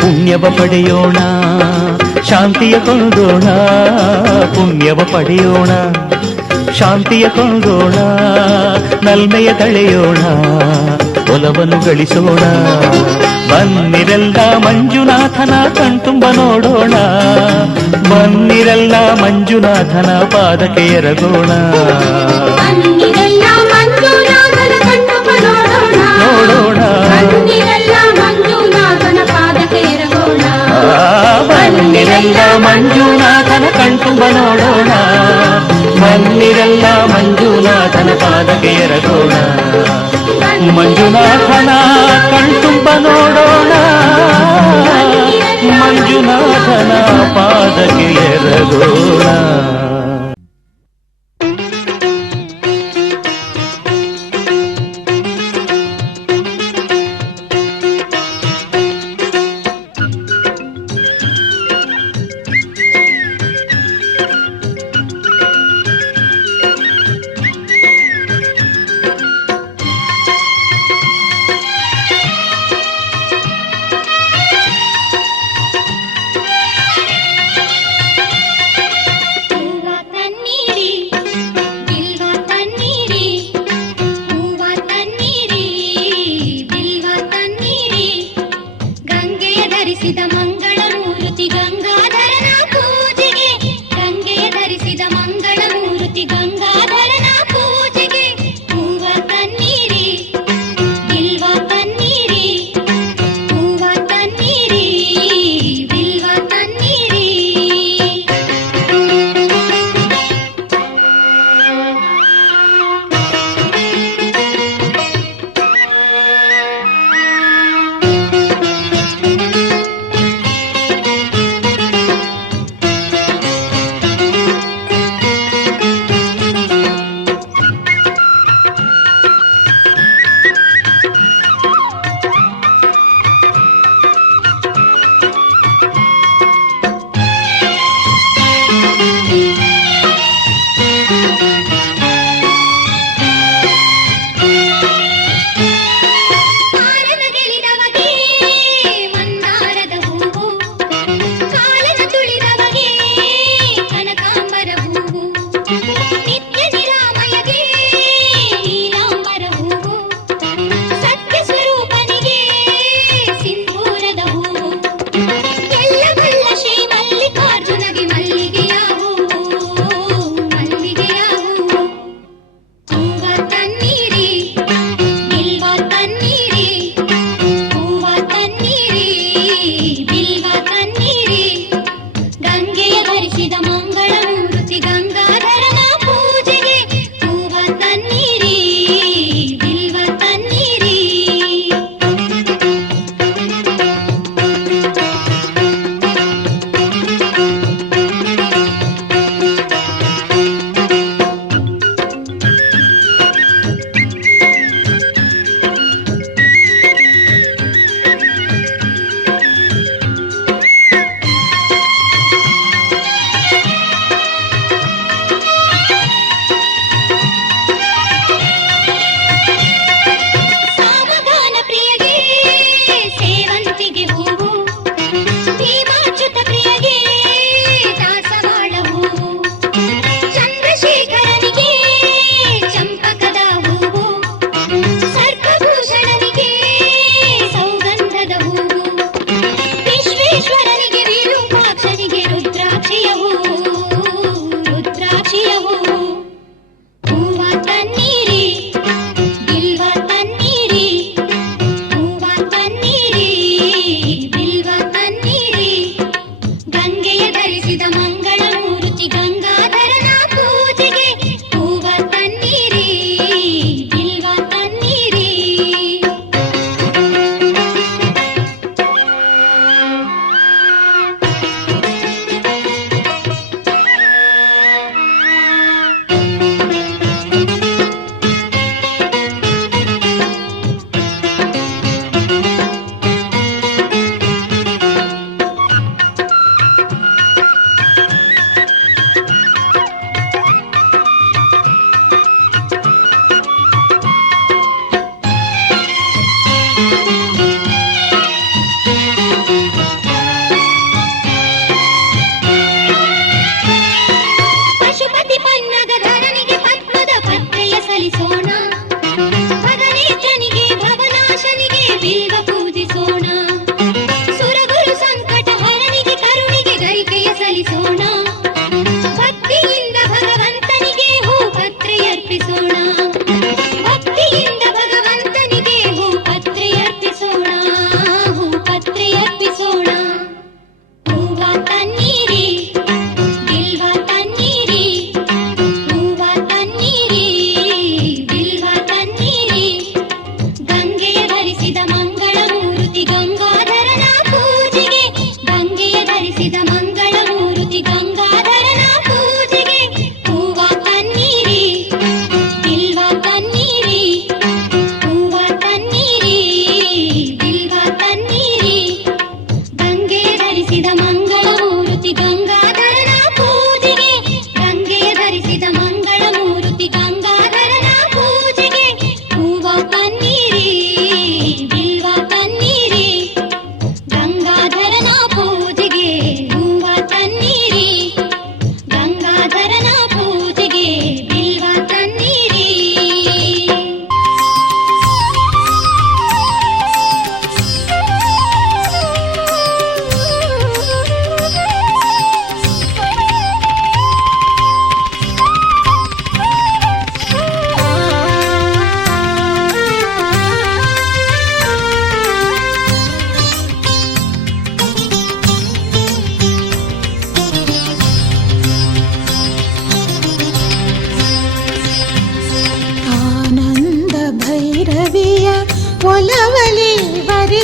ಪುಣ್ಯವ ಪಡೆಯೋಣ, ಶಾಂತಿಯ ಕೊಂಡೋಣ, ಪುಣ್ಯವ ಪಡೆಯೋಣ, ಶಾಂತಿಯ ಕೊಂಡೋಣ, ನಲ್ಮೆಯ ತಳೆಯೋಣ, ಒಲವನ್ನು ಗಳಿಸೋಣ. ಬನ್ನಿರೆಲ್ಲ ಮಂಜುನಾಥನ ಕಣ್ತುಂಬ ನೋಡೋಣ, ಬನ್ನಿರೆಲ್ಲ ಮಂಜುನಾಥನ ಪಾದಕ್ಕೆ ಎರಗೋಣ. ಬನ್ನಿರೆಲ್ಲ ಮಂಜುನಾಥನ ಕಣ್ಣುಪ ನೋಡೋಣ, ನೋಡೋಣ. ಬನ್ನಿರೆಲ್ಲ ಮಂಜುನಾಥನ ಪಾದಕ್ಕೆ ಎರಗೋಣ. ಬನ್ನಿರೆಲ್ಲ ಮಂಜುನಾಥನ ಕಣ್ತುಂಬ ನೋಡೋಣ, ಬನ್ನಿರೆಲ್ಲ ಮಂಜುನಾಥನ ಪಾದಕ್ಕೆ ಎರಗೋಣ. ಮಂಜುನಾಥನ ಕಣ್ತುಂಬ ನೋಡೋಣ, ಮಂಜುನಾಥನ ಪಾದಕ್ಕೆ ಎರಗೋಣ. La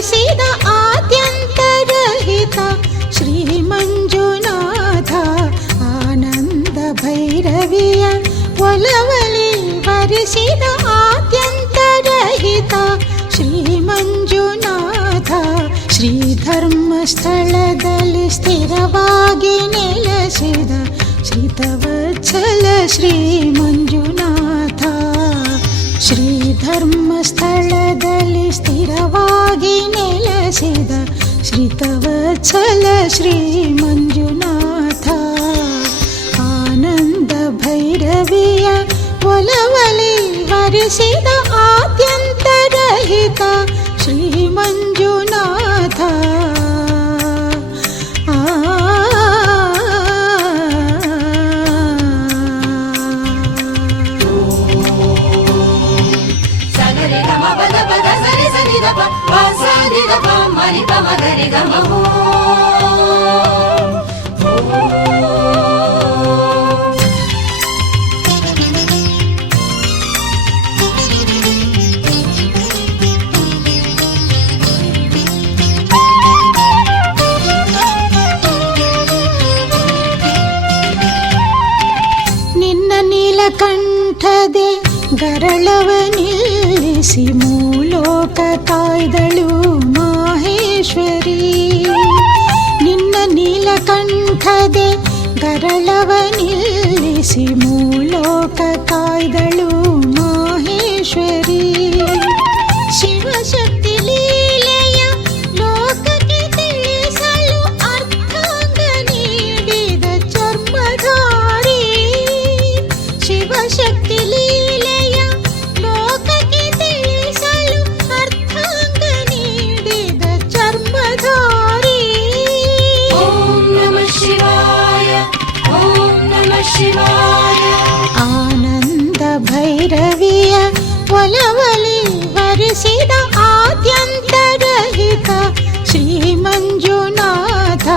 ವರಿಸಿದ ಆದ್ಯಂತರಹಿತ ಶ್ರೀ ಮಂಜುನಾಥ ಆನಂದ ಭೈರವಿಯ ಒಲವಲಿ ವರಿಸಿದ ಆದ್ಯಂತರಹಿತ ಶ್ರೀ ಮಂಜುನಾಥ ಶ್ರೀ ಧರ್ಮಸ್ಥಳದಲ್ಲಿ ಸ್ಥಿರವಾಗಿ ನೆಲೆಸಿದ ಶ್ರೀತವತ್ಸಲ ಶ್ರೀ ಮಂಜುನಾಥ ಶ್ರೀ ಧರ್ಮಸ್ಥಳದಲ್ಲಿ ಸ್ಥಿರವಾಗಿ ನೆಲೆಸಿದ ಶ್ರೀತವತ್ಸಲ ಶ್ರೀ ಮಂಜುನಾಥ ಆನಂದ ಭೈರವಿಯ ಒಲವಲಿ ವರಿಸಿದ ಆದ್ಯಂತರಹಿತ ಶ್ರೀ ಮಂಜುನಾಥ ನಿನ್ನ ನೀಲಕಂಠದೆ ಗರಳವ ನಿಲ್ಲಿಸಿ ಮೂಲೋಕ ಕಾಯ್ದಳು ಮಾಹೇಶ್ವರಿ ನಿನ್ನ ನೀಲಕಂಠದೆ ಗರಳವ ನಿಲ್ಲಿಸಿ ಮೂಲೋಕ ಕಾಯ್ದಳು ಮಾಹೇಶ್ವರಿ ಶಿವಶಕ್ತಿ ಲೀಲೆಯ ಲೋಕಕ್ಕೆ ತಿಳಿಸಲು ಅರ್ಥಾಂಗ ನೀಡಿದ ಚರ್ಮಧಾರಿ ಶಿವಶಕ್ತಿ ಲೀಲೆಯ ಲೋಕಕ್ಕೆ ತಿಳಿಸಲು ಅರ್ಥಾಂಗ ನೀಡಿದ ಚರ್ಮಧಾರಿ ಓಂ ನಮಃ ಶಿವಾಯ ಓಂ ನಮಃ ಶಿವಾಯ ಆನಂದ ಭೈರವಿಯ ಒಲವಲಿ ವರಿಸಿದ ಆದ್ಯಂತರಹಿತ ಶ್ರೀ ಮಂಜುನಾಥ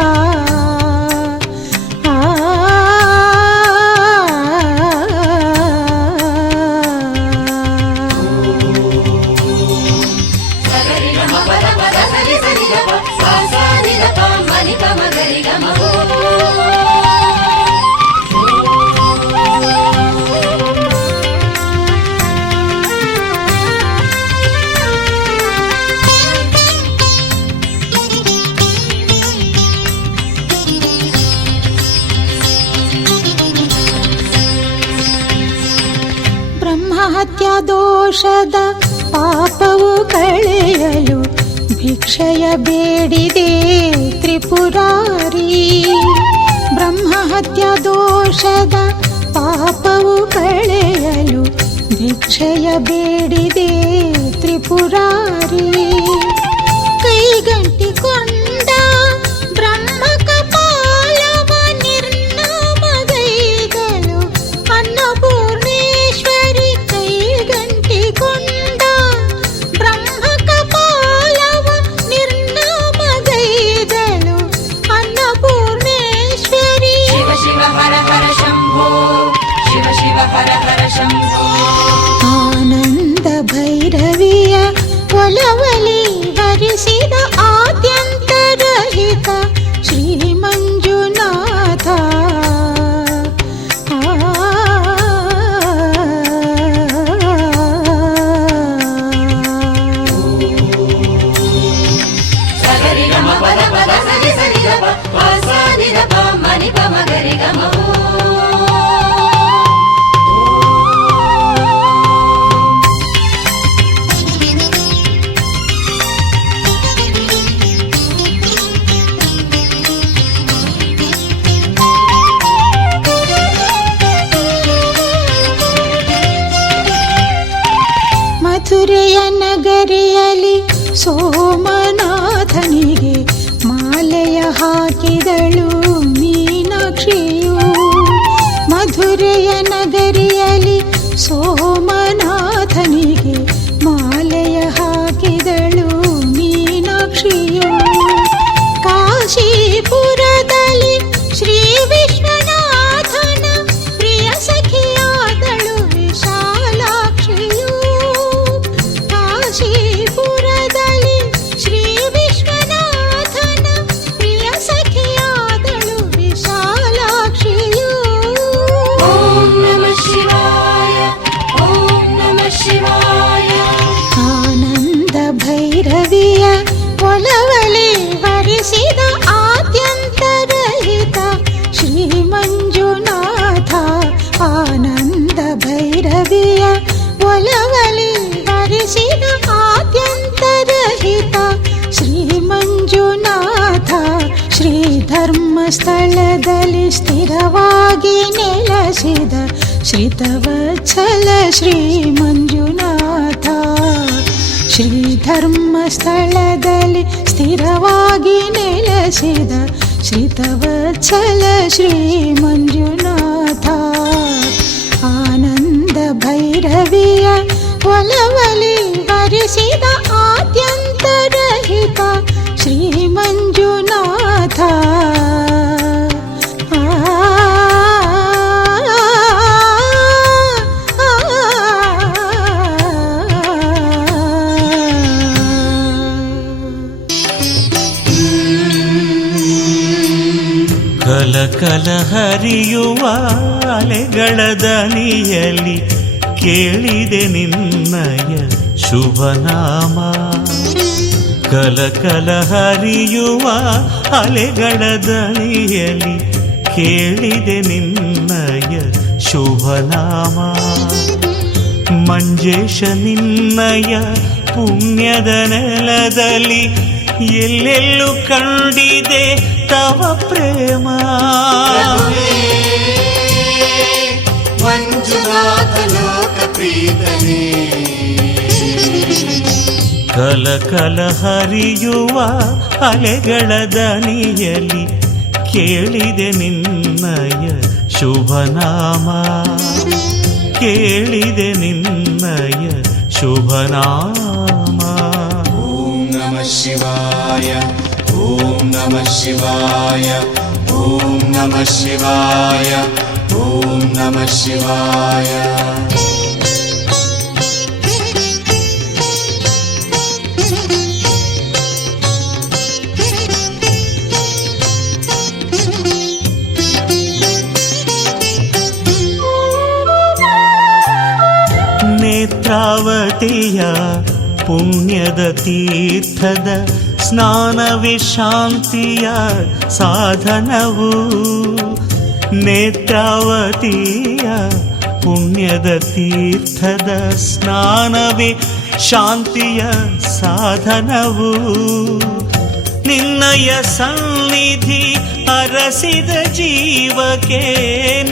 ಬ್ರಹ್ಮಹತ್ಯಾ ದೋಷದ ಪಾಪವು ಕಳೆಯಲು ಭಿಕ್ಷೆಯ ಬೇಡಿದೆ ತ್ರಿಪುರಾರಿ ಬ್ರಹ್ಮಹತ್ಯಾ ದೋಷದ ಪಾಪವು ಕಳೆಯಲು ಭಿಕ್ಷೆಯ ಬೇಡಿದೆ ತ್ರಿಪುರಾರಿ ಕೈಗಂಟಿಕೊಂಡ ಬ್ರಹ್ಮ ಕಪಾಲವ ನಿರ್ನಾಮಗೈದಳು ಅನ್ನಪೂರ್ಣೇಶ್ವರಿ ಕೈಗಂಟಿಕೊಂಡ ಬ್ರಹ್ಮ ಕಪಾಲವ ನಿರ್ನಾಮಗೈದಳು ಅನ್ನಪೂರ್ಣೇಶ್ವರಿ ಶಿವ ಶಿವ ಹರ ಹರ ಶಂಭೋ ಶಿವ ಶಿವ ಹರ ಹರ ಶಂಭೋ ಆನಂದ ಭೈರವಿಯ ಒಲವಲಿ ವರಿಸಿದ ಆದ್ಯಂತರಹಿತ ಶ್ರೀ ಮಂಜುನಾಥ ಸಗರಿ ಗಮ ಪದ ಪದ ಸರಿ ಸರಿ ಗ ಪ ಸ ನಿ ದ ಪ ಮನಿ ಪ ಮ ಗರಿ ಗ ಮ ಮಥುರೆಯ ನಗರಿಯಲ್ಲಿ ಸೋಮನಾಥನಿಗೆ ಮಾಲೆಯ ಹಾಕಿದಳು ಮೀನಾಕ್ಷಿಯು ಮಧುರೆಯ ನಗರಿಯಲ್ಲಿ ಸೋಮನಾಥನಿಗೆ ಮಾಲೆಯ ಹಾಕಿದಳು ಮೀನಾಕ್ಷಿಯು ಕಾಶೀಪುರದಲ್ಲಿ ಶ್ರೀ ವಿಶ್ವನಾಥನ ಪ್ರಿಯ ಸಖಿಯಾದಳು ವಿಶಾಲಾಕ್ಷಿಯು ಕಾಶೀಪುರದಲ್ಲಿ ಶ್ರೀ ಸ್ಥಳದಲ್ಲಿ ಸ್ಥಿರವಾಗಿ ನೆಲೆಸಿದ ಶ್ರಿತವತ್ಸಲ ಶ್ರೀ ಮಂಜುನಾಥ. ಶ್ರೀ ಧರ್ಮಸ್ಥಳದಲ್ಲಿ ಸ್ಥಿರವಾಗಿ ನೆಲೆಸಿದ ಶ್ರಿತವತ್ಸಲ ಶ್ರೀ ಮಂಜುನಾಥ. ಆನಂದ ಭೈರವಿಯ ಒಲವಲಿ ವರಿಸಿದ ಆದ್ಯಂತರಹಿತ ಶ್ರೀ ಮಂಜುನಾಥ. ಕಲ ಹರಿಯುವ ಅಲೆಗಳ ದನಿಯಲ್ಲಿ ಕೇಳಿದೆ ನಿನ್ನಯ ಶುಭನಾಮ. ಕಲ ಹರಿಯುವ ಅಲೆಗಳ ದನಿಯಲ್ಲಿ ಕೇಳಿದೆ ನಿನ್ನಯ ಶುಭನಾಮ. ಮಂಜೇಶ ನಿನ್ನಯ ಪುಣ್ಯದ ನೆಲದಲ್ಲಿ ಎಲ್ಲೆಲ್ಲೂ ಕಂಡಿದೆ ತವ ಪ್ರೇಮ. ಮಂಜುನಾಥ ಲೋಕ ಪ್ರೀತನೇ. ಕಲ ಹರಿಯುವ ಅಲೆಗಳ ದನಿಯಲ್ಲಿ ಕೇಳಿದೆ ನಿನ್ನಯ ಶುಭನಾಮ. ಕೇಳಿದೆ ನಿನ್ನಯ ಶುಭನಾಮ. ಓಂ ನಮಃ ಶಿವಾಯ, ಓಂ ನಮಃ ಶಿವಾಯ, ಓಂ ನಮಃ ಶಿವಾಯ, ಓಂ ನಮಃ ಶಿವಾಯ. ನೇತ್ರಾವತಿಯ ಪುಣ್ಯದ ತೀರ್ಥದ ಸ್ನಾನವೇ ಶಾಂತಿಯ ಸಾಧನವು. ನೇತ್ರಾವತಿಯ ಪುಣ್ಯದ ತೀರ್ಥದ ಸ್ನಾನವೇ ಶಾಂತಿಯ ಸಾಧನವು. ನಿನ್ನಯ ಸನ್ನಿಧಿ ಅರಸಿದ ಜೀವಕ್ಕೆ,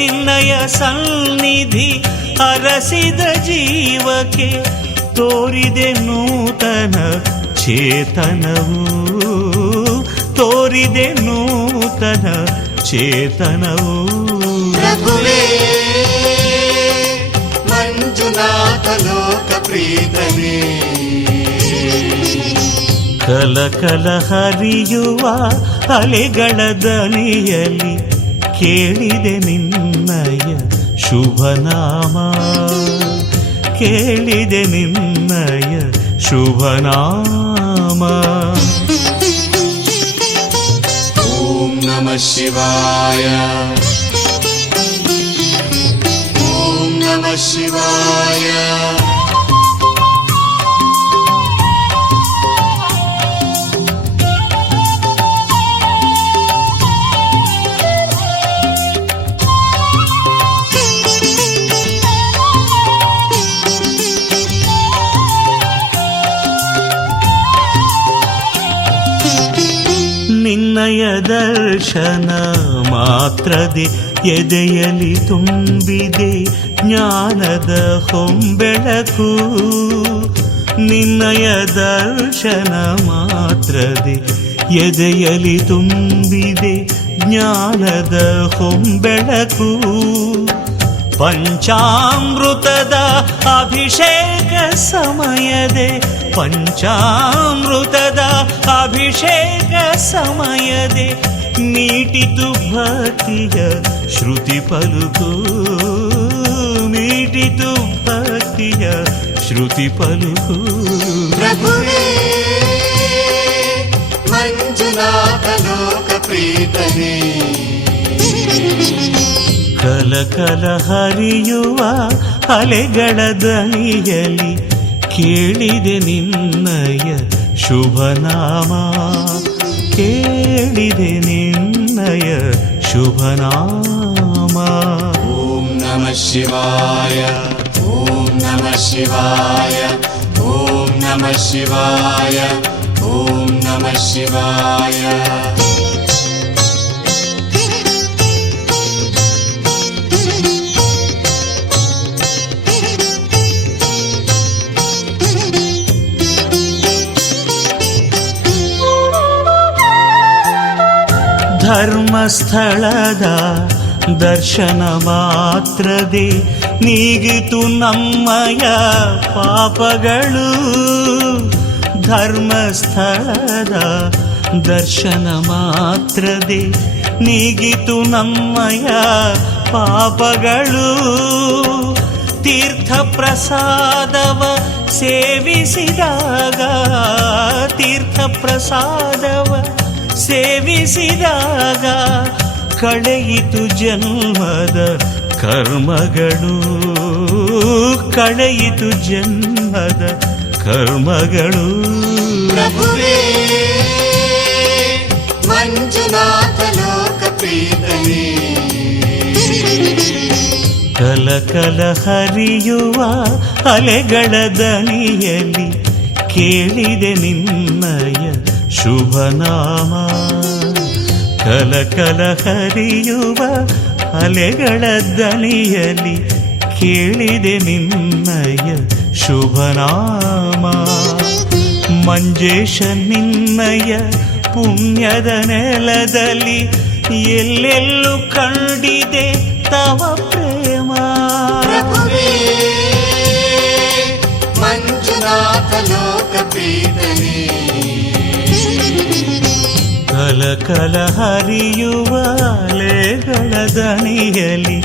ನಿನ್ನಯ ಸನ್ನಿಧಿ ಅರಸಿದ ಜೀವಕ್ಕೆ ತೋರಿದೆ ನೂತನ ಚೇತನವು. ತೋರಿದೆ ನೂತನ ಚೇತನವು. ಪ್ರಭುವೇ ಮಂಜುನಾಥ ಲೋಕ ಪ್ರೀತನೇ. ಕಲ ಹರಿಯುವ ಅಲೆಗಳ ದನಿಯಲ್ಲಿ ಕೇಳಿದೆ ನಿನ್ನಯ ಶುಭನಾಮ. ಕೇಳಿದೆ ನಿನ್ನಯ ಶುಭನಾಮ. ಓಂ ನಮಃ ಶಿವಾಯ, ಓಂ ನಮಃ ಶಿವಾಯ. ನಿನ್ನಯ ದರ್ಶನ ಮಾತ್ರದೆ ಎದೆಯಲಿ ತುಂಬಿದೆ ಜ್ಞಾನದ ಹೊಂಬೆಳಕು. ನಿನ್ನಯ ದರ್ಶನ ಮಾತ್ರದೆ ಎದೆಯಲಿ ತುಂಬಿದೆ ಜ್ಞಾನದ ಹೊಂಬೆಳಕು. ಪಂಚಾಮೃತದ ಅಭಿಷೇಕ ಸಮಯದೆ, ಪಂಚಾಮೃತದ ಅಭಿಷೇಕ ಸಮಯದೆ ಮೀಟಿತು ಭಕ್ತಿಯ ಶ್ರುತಿ ಪಲುಕು. ಮೀಟಿತು ಭಕ್ತಿಯ ಶ್ರುತಿ ಪಲುಕು. ಪ್ರಭುವೇ ಮಂಜುನಾಥ ಲೋಕ ಪ್ರೀತನೇ. ಕಲ ಹರಿಯುವ ಅಲೆಗಳ ದನಿಯಲ್ಲಿ ಕೇಳಿದೆ ನಿನ್ನಯ ಶುಭನಾಮ. ಕೇಳಿದೆ ನಿನ್ನಯ ಶುಭನಾಮ. ಓಂ ನಮಃ ಶಿವಾಯ, ಓಂ ನಮಃ ಶಿವಾಯ, ಓಂ ನಮಃ ಶಿವಾಯ, ಓಂ ನಮಃ ಶಿವಾಯ. ಧರ್ಮಸ್ಥಳದ ದರ್ಶನ ಮಾತ್ರದೆ ನೀಗಿತು ನಮ್ಮಯ ಪಾಪಗಳು. ಧರ್ಮಸ್ಥಳದ ದರ್ಶನ ಮಾತ್ರದೆ ನೀಗಿತು ನಮ್ಮಯ ಪಾಪಗಳು. ತೀರ್ಥ ಪ್ರಸಾದವ ಸೇವಿಸಿದಾಗ, ತೀರ್ಥ ಪ್ರಸಾದವ ಸೇವಿಸಿದಾಗ ಕಳೆಯಿತು ಜನ್ಮದ ಕರ್ಮಗಳು, ಕಳೆಯಿತು ಜನ್ಮದ ಕರ್ಮಗಳು. ಪ್ರಭುವೇ ಮಂಜುನಾಥ ಲೋಕ ಪ್ರೀತನೇ, ಕಲ ಕಲ ಹರಿಯುವ ಅಲೆಗಳ ದನಿಯಲ್ಲಿ ಕೇಳಿದೆ ನಿನ್ನಯ ಶುಭನಾಮ. ಕಲ ಕಲ ಹರಿಯುವ ಅಲೆಗಳ ದನಿಯಲ್ಲಿ ಕೇಳಿದೆ ನಿನ್ನಯ ಶುಭನಾಮ. ಮಂಜೇಶ ನಿನ್ನಯ ಪುಣ್ಯದ ನೆಲದಲ್ಲಿ ಎಲ್ಲೆಲ್ಲೂ ಕಂಡಿದೆ ತವ ಪ್ರೇಮ. ಪ್ರಭುವೇ ಮಂಜುನಾಥ ಲೋಕ ಪ್ರೀತನೇ, ಕಲ ಕಲ ಹರಿಯುವ ಅಲೆಗಳ ದನಿಯಲ್ಲಿ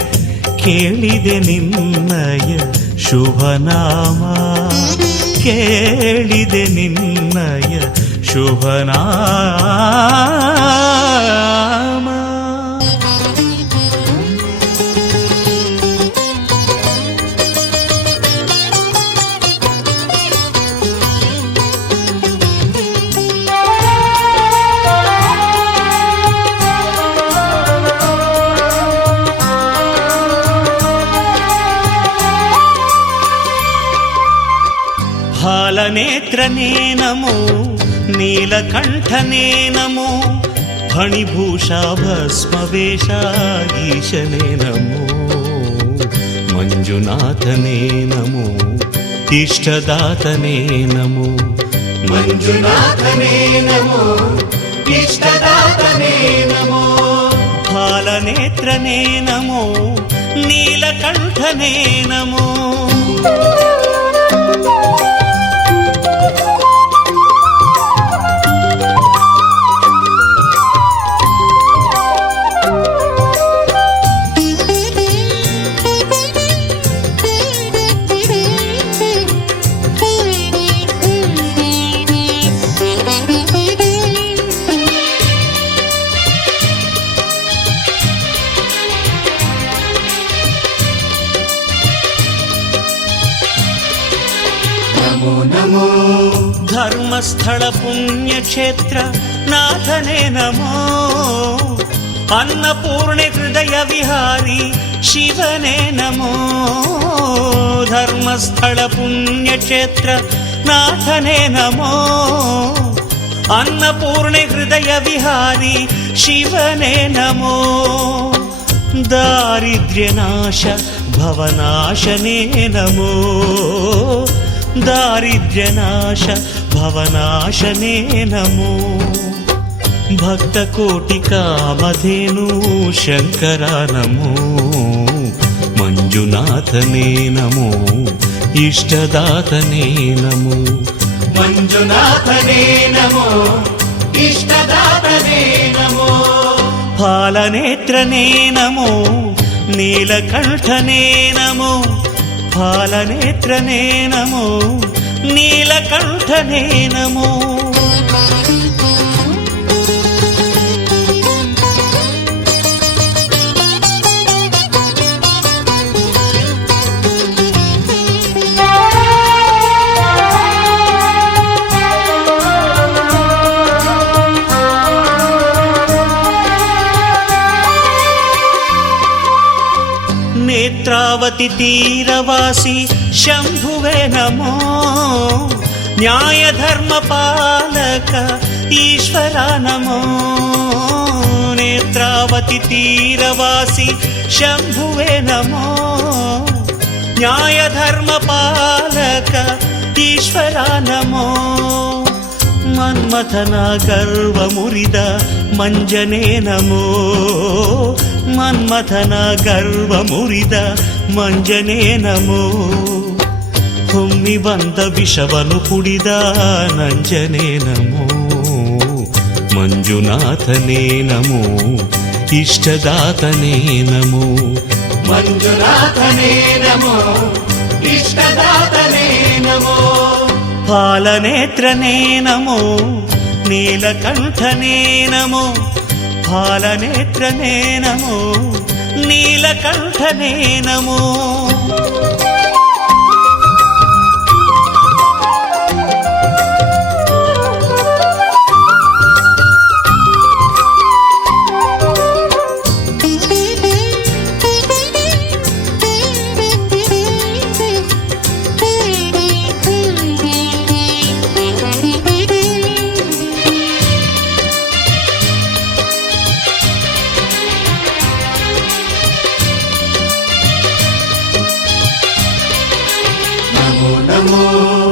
ಕೇಳಿದೆ ನಿನ್ನಯ ಶುಭನಾಮ. ಕೇಳಿದೆ ನಿನ್ನಯ ಶುಭನಾಮ. ಹಾಲನೇತ್ರನೇ ನಮೋ, ನೀಲಕಂಠನೇ ನಮೋ, ಫಣಿಭೂಷಾ ಭಸ್ಮವೇಷ ಈಶನೇ ನಮೋ. ಮಂಜುನಾಥನೇ ನಮೋ, ಇಷ್ಟದಾತನೇ ನಮೋ. ಮಂಜುನಾಥನೇ ನಮೋ, ಇಷ್ಟದಾತನೇ ನಮೋ. ಹಾಲನೇತ್ರನೇ ನಮೋ, ನೀಲಕಂಠನೇ ನಮೋ. ಧರ್ಮಸ್ಥಳ ಪುಣ್ಯಕ್ಷೇತ್ರ ನಾಥನೇ ನಮೋ. ಅನ್ನಪೂರ್ಣೆ ಹೃದಯ ವಿಹಾರಿ ಶಿವನೇ ನಮೋ. ಧರ್ಮಸ್ಥಳ ಪುಣ್ಯಕ್ಷೇತ್ರ ನಾಥನೇ ನಮೋ. ಅನ್ನಪೂರ್ಣೆ ಹೃದಯ ವಿಹಾರಿ ಶಿವನೇ ನಮೋ. ದಾರಿದ್ರ್ಯನಾಶ ಭವನಾಶನೇ ನಮೋ. ದಾರಿದ್ರ್ಯನಾಶ ಭವನಾಶನೇ ನಮೋ. ಭಕ್ತಕೋಟಿ ಕಾಮಧೇನು ಶಂಕರ ನಮೋ. ಮಂಜುನಾಥನೇ ನಮೋ, ಇಷ್ಟದಾತನೇ ನಮೋ. ಮಂಜುನಾಥನೇ ನಮೋ, ಇಷ್ಟದಾತನೇ ನಮೋ. ಫಾಲನೇತ್ರನೇ ನಮೋ, ನೀಲಕಂಠನೇ ನಮೋ. ಫಾಲನೇತ್ರನೇ ನಮೋ, ನೀಲಕಂಠನೇ ನಮೋ. ನೇತ್ರಾವತಿ ತೀರವಾಸಿ ಶಂಭುವೆ ನಮೋ. ನ್ಯಾಯ ಧರ್ಮ ಪಾಲಕ ಈಶ್ವರ ನಮೋ. ನೇತ್ರಾವತಿ ತೀರವಾಸಿ ಶಂಭುವೆ ನಮೋ. ನ್ಯಾಯ ಧರ್ಮ ಪಾಲಕ ಈಶ್ವರ ನಮೋ. ಮನ್ಮಥನ ಗರ್ವ ಮುರಿದ ಮಂಜನೇ ನಮೋ, ಮನ್ಮಥನ ಗರ್ವ ಮುರಿದ ಮಂಜನೇ ನಮೋ, ಹೊಮ್ಮಿ ಬಂದ ವಿಷವನ್ನು ಕುಡಿದ ನಂಜನೇ ನಮೋ, ಮಂಜುನಾಥನೇ ನಮೋ, ಇಷ್ಟದಾತನೇ ನಮೋ, ಮಂಜುನಾಥನೇ ನಮೋ, ಇಷ್ಟದಾತನೇ ನಮೋ, ಫಾಲನೇತ್ರನೇ ನಮೋ, ನೀಲಕಂಠನೇ ನಮೋ, ಫಾಲನೇತ್ರನೇ ನಮೋ, ನೀಲಕಂಠನೇ ನಮೋ.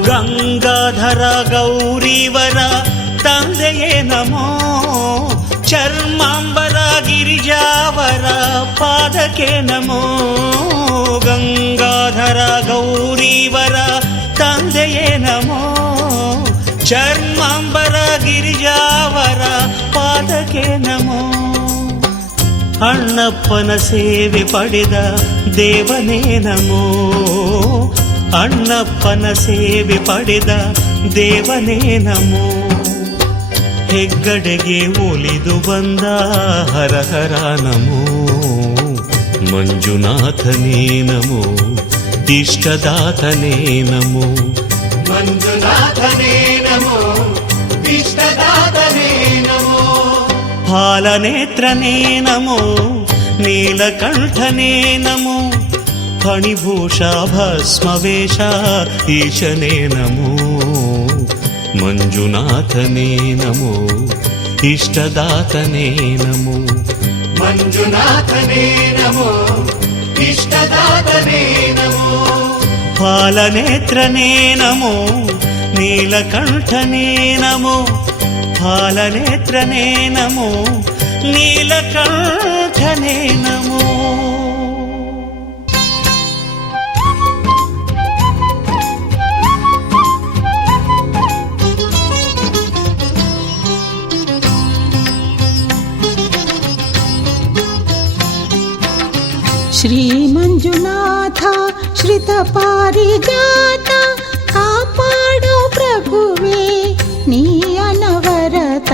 ಗಂಗಾಧರ ಗೌರಿವರ ತಂದೆಯೇ ನಮೋ, ಚರ್ಮಾಂಬರ ಗಿರಿಜಾವರ ಪಾದಕ್ಕೆ ನಮೋ, ಗಂಗಾಧರ ಗೌರಿವರ ತಂದೆಯೇ ನಮೋ, ಚರ್ಮಾಂಬರ ಗಿರಿಜಾವರ ಪಾದಕ್ಕೆ ನಮೋ, ಅಣ್ಣಪ್ಪನ ಸೇವೆ ಪಡೆದ ದೇವನೇ ನಮೋ, ಅಣ್ಣಪ್ಪನ ಸೇವೆ ಪಡೆದ ದೇವನೇ ನಮೋ, ಹೆಗ್ಗಡೆಗೆ ಒಲಿದು ಬಂದ ಹರಹರ ನಮೋ, ಮಂಜುನಾಥನೇ ನಮೋ, ಇಷ್ಟದಾತನೇ ನಮೋ, ಮಂಜುನಾಥನೇ ನಮೋ, ಇಷ್ಟದಾತನೇ ನಮೋ, ಫಾಲನೇತ್ರನೇ ನಮೋ, ನೀಲಕಂಠನೇ ನಮೋ, ಫಣಿಭೂಷ ಭಸ್ಮವೇಷ ಈಶನೇ ನಮೋ, ಮಂಜುನಾಥನೇ ನಮೋ, ಇಷ್ಟದಾತನೇ ನಮೋ, ಮಂಜುನಾಥನೇ ನಮೋ, ಇಷ್ಟದಾತನೇ ನಮೋ, ಫಾಲನೇತ್ರನೇ ನಮೋ, ನೀಲಕಂಠನೇ ನಮೋ, ಫಾಲನೇತ್ರನೇ ನಮೋ, ನೀಲಕಂಠನೇ ನಮೋ. ಶ್ರೀ ಮಂಜುನಾಥ ಶ್ರಿತ ಪಾರಿಜಾತ ಕಾಪಾಡೋ ಪ್ರಭುವೇ ನೀ ಅನವರತ,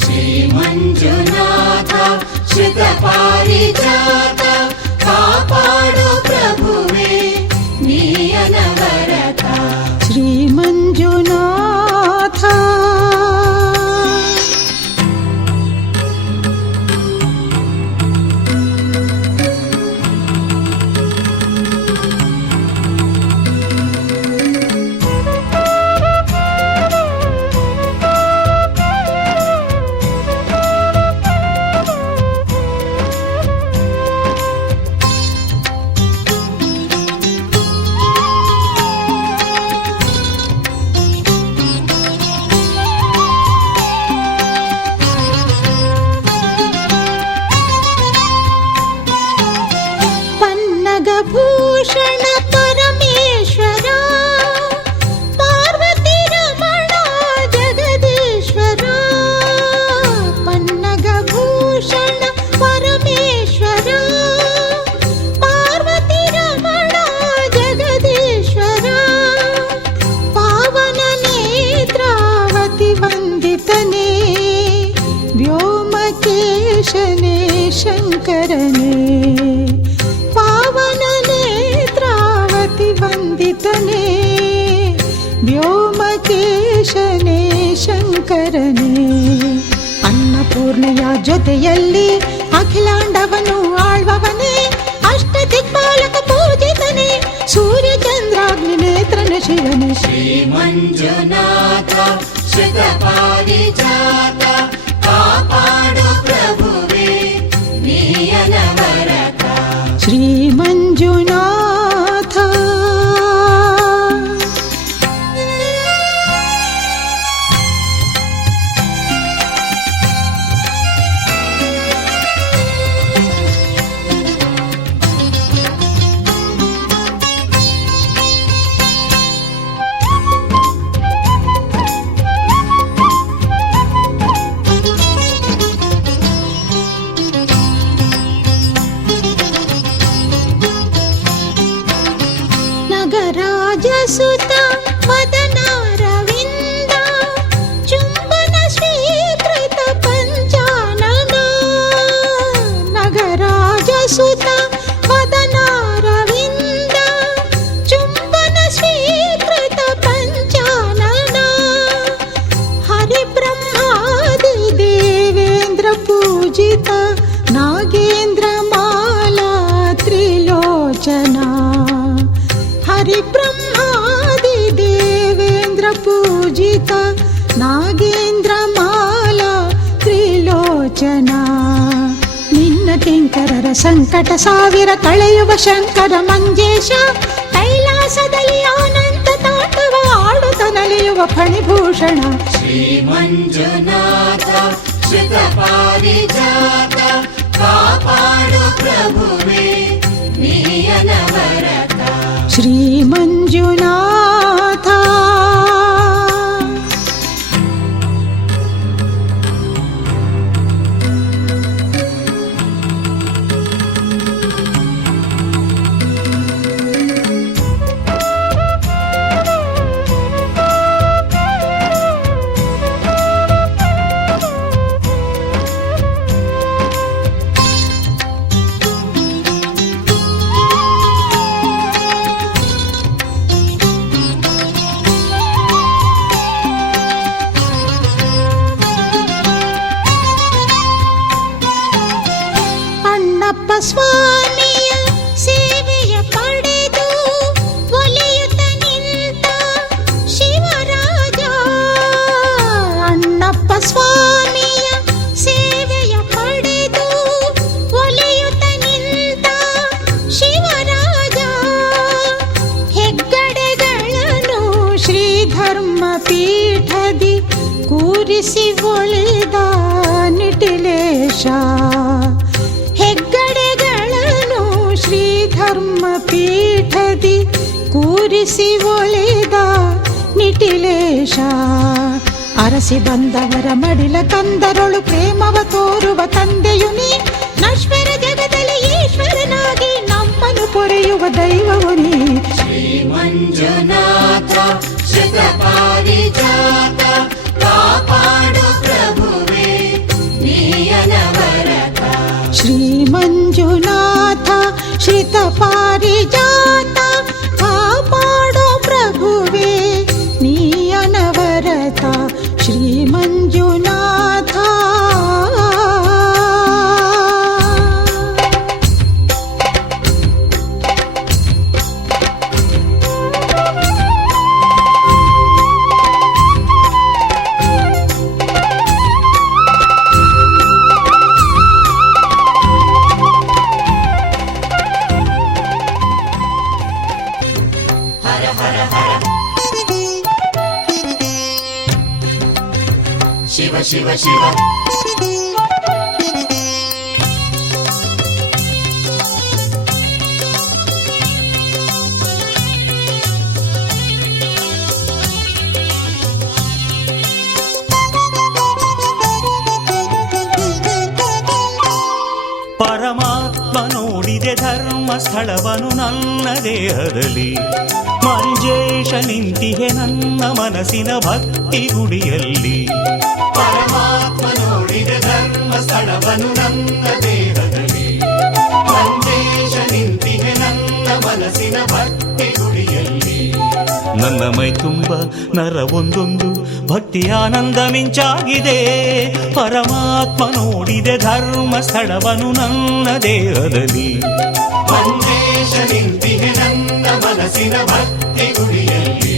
ಶ್ರೀ ಮಂಜುನಾಥ ಶ್ರಿತ ಪಾರಿಜಾತ ಕಾಪಾಡು ಪ್ರಭುವೇ ನೀ ಅನವರತ, ಶ್ರೀ ಮಂಜುನಾಥ ಭೂಷಣ ಪರಮೇಶ್ವರ ಪಾರ್ವತಿ ರಮಣ ಜಗದೀಶ್ವರ, ಪನ್ನಗ ಭೂಷಣ ಪರಮೇಶ್ವರ ಪಾರ್ವತಿ ರಮಣ ಜಗದೀಶ್ವರ, ಪಾವನ ನೇತ್ರಾವತಿ ವಂದಿತನೇ ವ್ಯೋಮಕೇಶನೇ ಶಂಕರನೇ, ಪಾವನ ನೇತ್ರಾವತಿ ವಂದಿತನೇ ವ್ಯೋಮಕೇಶನೇ ಶಂಕರನೇ, ಅನ್ನಪೂರ್ಣೆಯ ಜೊತೆಯಲ್ಲಿ ಅಖಿಲಾಂಡವನ್ನು ಆಳ್ವವನೇ, ಅಷ್ಟ ದಿಕ್ಪಾಲಕ ಪೂಜಿತನೇ ಸೂರ್ಯ ಚಂದ್ರಾಗ್ನಿ ನೇತ್ರನ ಶಿವನೇ, ಶ್ರೀ ಮಂಜುನಾಥ ಶ್ರಿತ ಪಾರಿಜಾತ ಕಾಪಾಡು ಪ್ರಭುವೇ ನೀ ಅನವರತ, ಶ್ರೀ ಮಂಜುನಾಥ. ಪರಿಬ್ರಹ್ಮಾದಿ ದೇವೇಂದ್ರ ಪೂಜಿತ ನಾಗೇಂದ್ರ ಮಾಲಾ ತ್ರಿಲೋಚನ ನಿನ್ನ ಕಿಂಕರರ ಸಂಕಟ ಸಾವಿರ ಕಳೆಯುವ ಶಂಕರ ಮಂಜೇಶ ಕೈಲಾಸದಲ್ಲಿ ಅನಂತ ತಾಟವ ಆಡುತ್ತ ನಲಿಯುವ ಫಣಿಭೂಷಣ ಶ್ರೀ ಮಂಜುನಾಥ ಶ್ರಿತ ಪಾರಿಜಾತ ಕಾಪಾಡು ಪ್ರಭುವೇ ನೀಯನವರತ ಶ್ರೀ ಮಂಜುನಾಥ ಸ್ವಾಮಿಯ ಸೇವೆಯ ಪಡೆದು ಒಲಿಯುತ್ತ ನಿಂತ ಶಿವರಾಜ ಅಣ್ಣಪ್ಪ ಸ್ವಾಮಿಯ ಸೇವೆಯ ಪಡೆದು ಒಲಿಯುತ್ತ ನಿಂತ ಶಿವರಾಜ ಹೆಗ್ಗಡೆಗಳನ್ನು ಶ್ರೀಧರ್ಮ ಪೀಠದಿ ಕೂರಿಸಿ ಒಲಿದ ನಿಟಿಲೇಶ ಹೆಗ್ಗಡೆಗಳನ್ನು ಶ್ರೀಧರ್ಮ ಪೀಠದಿ ಕೂರಿಸಿ ಒಲಿದ ನಿಟಿಲೇಶ ಅರಸಿ ಬಂದವರ ಮಡಿಲ ಕಂದರೊಳು ಪ್ರೇಮವ ತೋರುವ ತಂದೆಯು ನೀ ನಶ್ವರ ಜಗದಲ್ಲಿ ಈಶ್ವರನಾಗಿ ನಮ್ಮನ್ನು ಪೊರೆಯುವ ದೈವವು ನೀ ಶ್ರೀ ಮಂಜುನಾಥ ಶ್ರಿತ ಪಾರಿಜಾತ ಕಾಪಾಡು ಪ್ರಭುವೇ ನೀಯನವರತ ಶ್ರೀ ಮಂಜುನಾಥ ಶ್ರಿತ ಪಾರಿಜಾತ ಕಾಪಾಡೋ ಪ್ರಭುವೇ ನೀಯನವರತ ಶ್ರೀ ಮಂಜುನಾಥ ಶಿವ ಶಿವ ಶಿವ ಪರಮಾತ್ಮ ನೋಡಿದೆ ಧರ್ಮ ಸ್ಥಳವನು ನನ್ನ ದೇಹದಲ್ಲಿ ಮಂಜೇಶ ನಿಂತಿಹೆ ನನ್ನ ಮನಸ್ಸಿನ ಭಕ್ತಿ ಗುಡಿಯಲ್ಲಿ ಪರಮಾತ್ಮ ನೋಡಿದೆ ಧರ್ಮ ಸ್ಥಳವನು ನನ್ನ ದೇಹದಲ್ಲಿ ಮಂಜೇಶ ನಿಂತಿಹೆ ನನ್ನ ಮನಸ್ಸಿನ ಭಕ್ತಿ ಗುಡಿಯಲ್ಲಿ ನನ್ನ ಮೈ ತುಂಬ ನರ ಒಂದೊಂದು ಭಕ್ತಿ ಆನಂದ ಮಿಂಚಾಗಿದೆ ಪರಮಾತ್ಮ ನೋಡಿದೆ ಧರ್ಮ ಸ್ಥಳವನು ನನ್ನ ದೇಹದಲ್ಲಿ ಮಂಜೇಶ ನಿಂತಿಹೆ ನನ್ನ ಮನಸ್ಸಿನ ಭಕ್ತಿ ಗುಡಿಯಲ್ಲಿ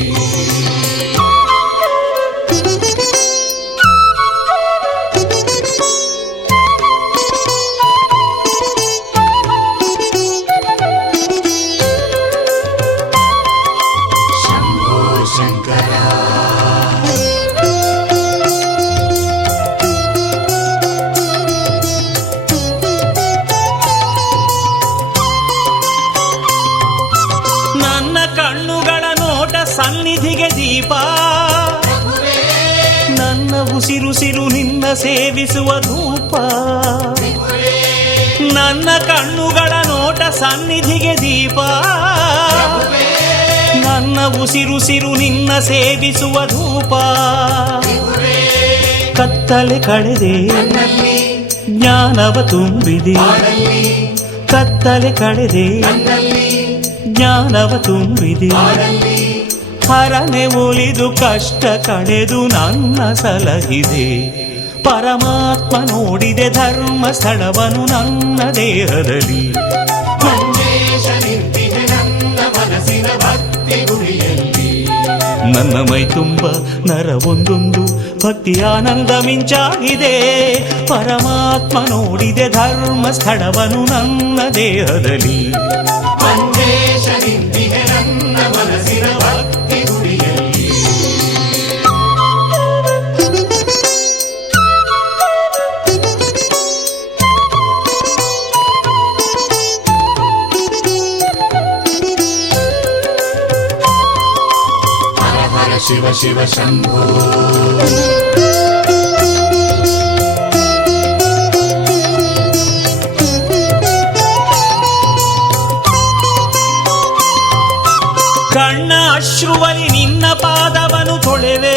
ಸನ್ನಿಧಿಗೆ ದೀಪ ನನ್ನ ಉಸಿರುಸಿರು ನಿನ್ನ ಸೇವಿಸುವ ಧೂಪ ನನ್ನ ಕಣ್ಣುಗಳ ನೋಟ ಸನ್ನಿಧಿಗೆ ದೀಪ ನನ್ನ ಉಸಿರುಸಿರು ನಿನ್ನ ಸೇವಿಸುವ ಧೂಪ ಕತ್ತಲೆ ಕಳೆದೆ ಜ್ಞಾನವ ತುಂಬಿದೆ ಕತ್ತಲೆ ಕಳೆದೆ ಜ್ಞಾನವ ತುಂಬಿದೆ ಹರನೆ ಉಳಿದು ಕಷ್ಟ ಕಳೆದು ನನ್ನ ಸಲಹಿದೆ ಪರಮಾತ್ಮ ನೋಡಿದೆ ಧರ್ಮ ಸ್ಥಳವನು ನನ್ನ ದೇಹದಲ್ಲಿ ಮಂಜೇಶ ನಿಂತಿದೆ ನನ್ನ ಮನಸ್ಸಿನ ಭಕ್ತಿ ನನ್ನ ಮೈ ತುಂಬ ನರ ಒಂದೊಂದು ಭಕ್ತಿ ಆನಂದ ಮಿಂಚಾಗಿದೆ. ಪರಮಾತ್ಮ ನೋಡಿದೆ ಧರ್ಮ ಸ್ಥಳವನು ನನ್ನ ದೇಹದಲ್ಲಿ. ಮಂಜೇಶ ನಿಂತಿದೆ ನನ್ನ ಮನಸ್ಸಿನ ಭಕ್ತಿ ಗುಡಿಯಲ್ಲಿ. ಹರ ಹರ ಶಿವ ಶಿವ ಶಂಭೋ. ಕಣ್ಣ ಅಶ್ರುವಲಿ ನಿನ್ನ ಪಾದವನು ತೊಳೆವೆ.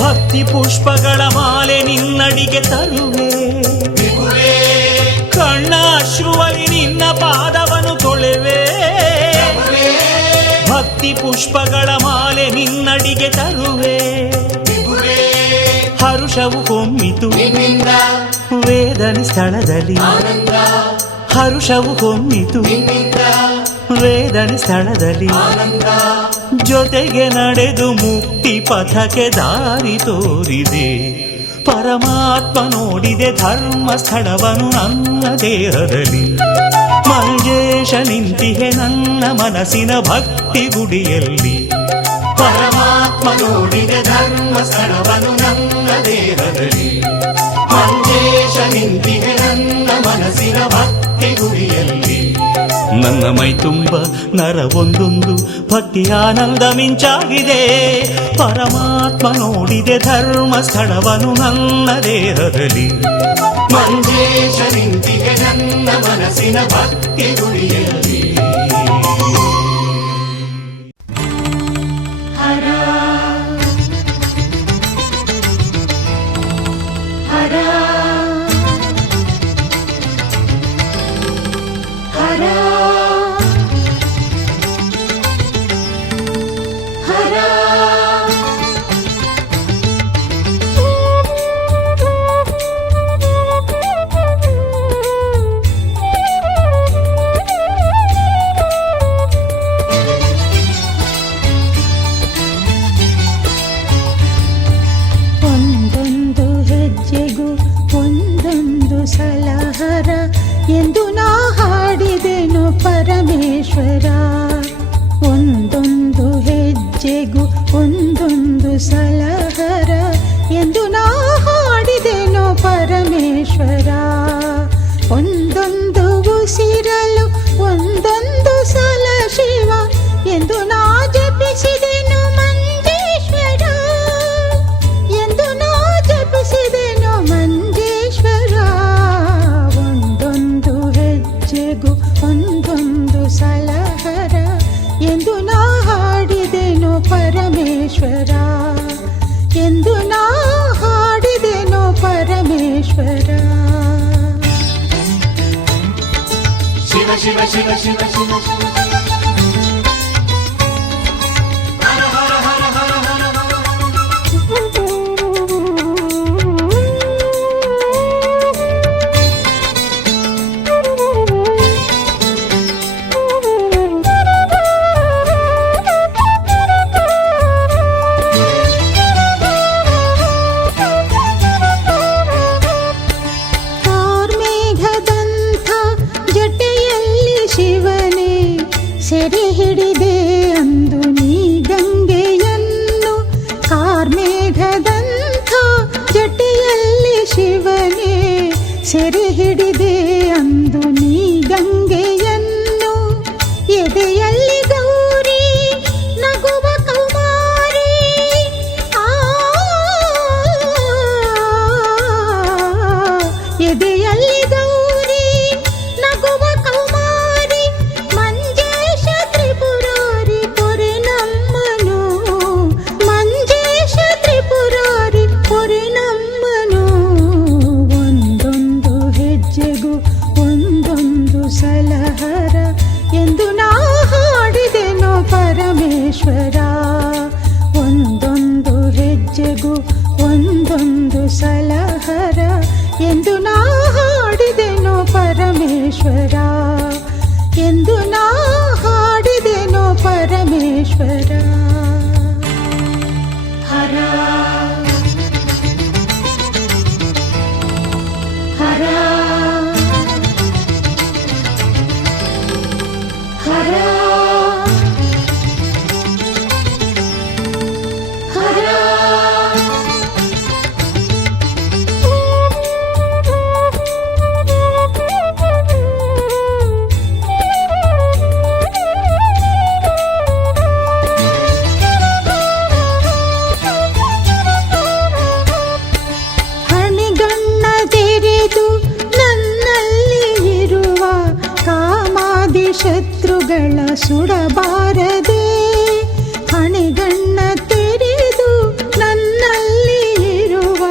ಭಕ್ತಿ ಪುಷ್ಪಗಳ ಮಾಲೆ ನಿನ್ನಡಿಗೆ ತರುವೆ. ಕಣ್ಣ ಅಶ್ರುವಲಿ ನಿನ್ನ ಪಾದವನು ತೊಳೆವೆ. ಭಕ್ತಿ ಪುಷ್ಪಗಳ ಮಾಲೆ ನಿನ್ನಡಿಗೆ ತರುವೆ. ಹರುಷವು ಹೊಮ್ಮಿತು ವೇದನೆ ಸ್ಥಳದಲ್ಲಿ. ಹರುಷವು ಹೊಮ್ಮಿತು ವೇದನೆ ಸ್ಥಳದಲ್ಲಿ. ಜೊತೆಗೆ ನಡೆದು ಮುಕ್ತಿ ಪಥಕ್ಕೆ ದಾರಿ ತೋರಿದೆ. ಪರಮಾತ್ಮ ನೋಡಿದೆ ಧರ್ಮ ಸ್ಥಳವನು ನನ್ನ ದೇಹದಲ್ಲಿ. ಮಂಜೇಶ ನಿಂತಿಹೆ ನನ್ನ ಮನಸ್ಸಿನ ಭಕ್ತಿ ಗುಡಿಯಲ್ಲಿ. ಪರಮಾತ್ಮ ನೋಡಿದೆ ಧರ್ಮ ಸ್ಥಳವನು ನನ್ನ ದೇಹದಲ್ಲಿ. ಮಂಜೇಶ ನಿಂತಿಹೆ ನನ್ನ ಮನಸ್ಸಿನ ಭಕ್ತಿ ಗುಡಿಯಲ್ಲಿ. ನನ್ನ ಮೈ ತುಂಬ ನರ ಒಂದೊಂದು ಭಕ್ತಿ ಆನಂದ ಮಿಂಚಾಗಿದೆ. ಪರಮಾತ್ಮ ನೋಡಿದೆ ಧರ್ಮ ಸ್ಥಳವನು ನನ್ನ ದೇಹದಲ್ಲಿ. ಮಂಜೇಶ ನಿಂತಿದೆ ನನ್ನ ಮನಸ್ಸಿನ ಭಕ್ತಿ ಗುಡಿಯಲ್ಲಿ. ಹರ ಹರ ಹರ ಹರ. ಒಂದೊಂದು ಹೆಜ್ಜೆಗೂ ಒಂದೊಂದು ಸಲಹರ ಎಂದು ನಾ ಹಾಡಿದೆನು ಪರಮೇಶ್ವರ. ಒಂದೊಂದು ಹೆಜ್ಜೆಗೂ ಒಂದೊಂದು ಸಲಹರ ಎಂದು ನಾ ಹಾಡಿದೆನು ಪರಮೇಶ್ವರ. ಒಂದೊಂದು ಉಸಿರಲು ಒಂದೊಂದು ಸಲ ಶಿವ ಎಂದು ನಾ ಜಪಿಸಿದೆನು ಮಂಜೇಶ್ವರ. ಎಂದು ನಾ ಜಪಿಸಿದೆನು ಮಂಜೇಶ್ವರ. ಒಂದೊಂದು ಹೆಜ್ಜೆಗೂ ಒಂದೊಂದು ಸಲಹರ ಎಂದು ನಾ ಹಾಡಿದೆನು ಪರಮೇಶ್ವರ. ಎಂದು ನಾ ಹಾಡಿದೆನು ಪರಮೇಶ್ವರ. ಶಿವ ಶಿವ ಶಿವ ಶಿವ ಶಿವ ಶಿವ. ಹರ ಹರ ಹರ ಹರ ಹರ ಹರ. ಕಾರ್ಮೇಘದಂಥ ಜಟೆಯಲ್ಲಿ ಶಿವನೇ ಸೆರೆ ಹಿಡಿದೆ ಅಂದು ನೀ ಗಂಗೆಯನ್ನು. ಕಾರ್ಮೇಘದಂಥ ಜಟೆಯಲ್ಲಿ ಶಿವನೇ ಸೆರೆ ಹಿಡಿದೆ ಅಂದು ನೀ ಗಂಗೆಯನ್ನು. ಎದೆಯಲ್ಲಿ ಗೌರಿ ನಗುವ ಕೌಮಾರಿ. ಎದೆಯಲ್ಲಿ ಗೌರಿ ನಗುವ ಕೌಮಾರಿ. ಮಂಜೇಶ ತ್ರಿಪುರಾರಿ ಪೊರೆ ನಮ್ಮನು. ಮಂಜೇಶ ತ್ರಿಪುರಾರಿ ಪೊರೆ ನಮ್ಮನು. ಒಂದೊಂದು ಹೆಜ್ಜೆಗೂ ಒಂದೊಂದು ಸಲಹರ ಎಂದು ನಾ ಹಾಡಿದೆನು ಪರಮೇಶ್ವರ. ಒಂದೊಂದು ಹೆಜ್ಜೆಗೂ ಒಂದೊಂದು ಸಲಹರ ಎಂದು ನಾ ಹಾಡಿದೆನು ಪರಮೇಶ್ವರ. ಎಂದು ನಾ ಹಾಡಿದೆನು ಪರಮೇಶ್ವರ. ಕೊಡಬಾರದೆ ಹಣೆಗಣ್ಣ ತೆರೆದು ನನ್ನಲ್ಲಿ ಇರುವ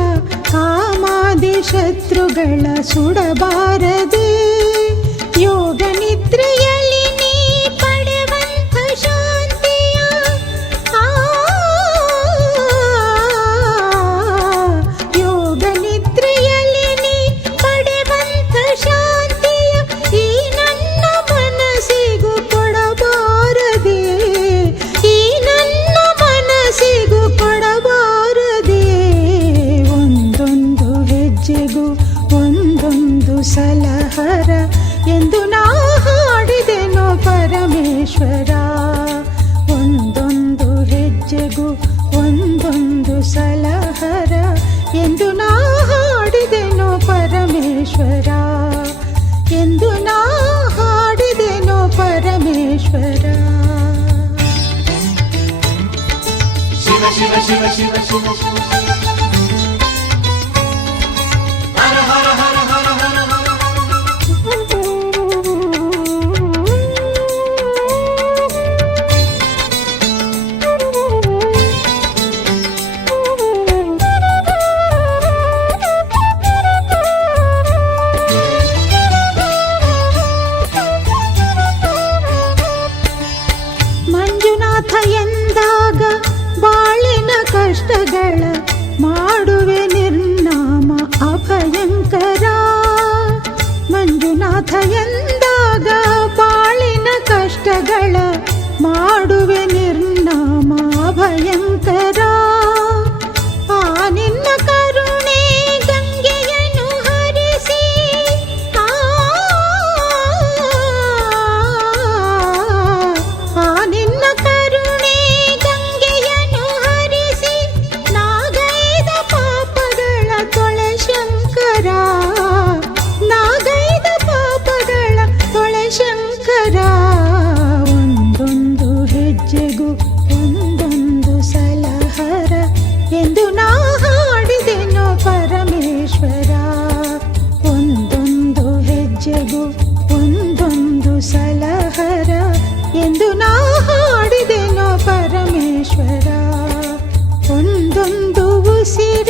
ಕಾಮಾದಿ ಶತ್ರುಗಳ ಸುಡಬಾರದೆ ಯೋಗ ನಿದ್ರೆಯಲ್ಲಿ ನೀ ಪಡೆವಂತ ಶಾಂತಿಯ ಯೋಗ ನಿದ್ರೆಯಲ್ಲಿ ನೀ ಪಡೆವಂತ ಶಾಂತಿಯ ಈ ನನ್ನ ಮನಸ್ಸಿಗೂ ಕೊಡಬಾರದೆ ಈ ನನ್ನ ಮನಸ್ಸಿಗೂ ಕೊಡಬಾರದೆ ಒಂದೊಂದು ಹೆಜ್ಜೆಗೂ ಒಂದೊಂದು ಸಲಹರ ಎಂದು ನಾ ಹಾಡಿದೆನೋ ಪರಮೇಶ್ವರ ಒಂದೊಂದು ಹೆಜ್ಜೆಗೂ ಒಂದೊಂದು ಸಲಹರ ಎಂದು ನಾ ಹಾಡಿದೆನೋ ಪರಮೇಶ್ವರ ಎಂದು ನಾ ಹಾಡಿದೆನೋ ಪರಮೇಶ್ವರ ಶಿವ ಶಿವ ಶಿವ ಶಿವ ಶಿವ ಶಿವ ಹರ ಹರ ಹರ ಹರ ಹರ ಹರ ಮಂಜುನಾಥ ಎಂದಾಗ ಬಾಳಿನ ಕಷ್ಟಗಳ ಮಾಡುವೆ ನಿರ್ನಾಮ ಅಭಯಂಕರ ಮಂಜುನಾಥ ಎಂದಾಗ ಬಾಳಿನ ಕಷ್ಟಗಳ ಮಾಡುವೆ ನಿರ್ನಾಮ ಅಭಯಂಕರ ಆ ನಿನ್ನ ಕರುಣೆ ಗಂಗೆಯನ್ನು ಹರಿಸಿ ಆ ನಿನ್ನ ಕರುಣೆ ಗಂಗೆಯನ್ನು ಹರಿಸಿ ನಾಗೈದ ಪಾಪಗಳ ತೊಳೆ ಶಂಕರ ನಾಗೈದ ಪಾಪಗಳ ತೊಳೆ ಶಂಕರ ಒಂದೊಂದು ಹೆಜ್ಜೆಗೂ ಒಂದೊಂದು ಸಲಹರ ಎಂದು ನಾ ಹಾಡಿದೆನೋ ಪರಮೇಶ್ವರ ಒಂದೊಂದು ಹೆಜ್ಜೆಗೂ ಒಂದೊಂದು ಸಲಹರ ಎಂದು ನಾ ಹಾಡಿದೆನೋ ಪರಮೇಶ್ವರ ಒಂದೊಂದು ಉಸಿರ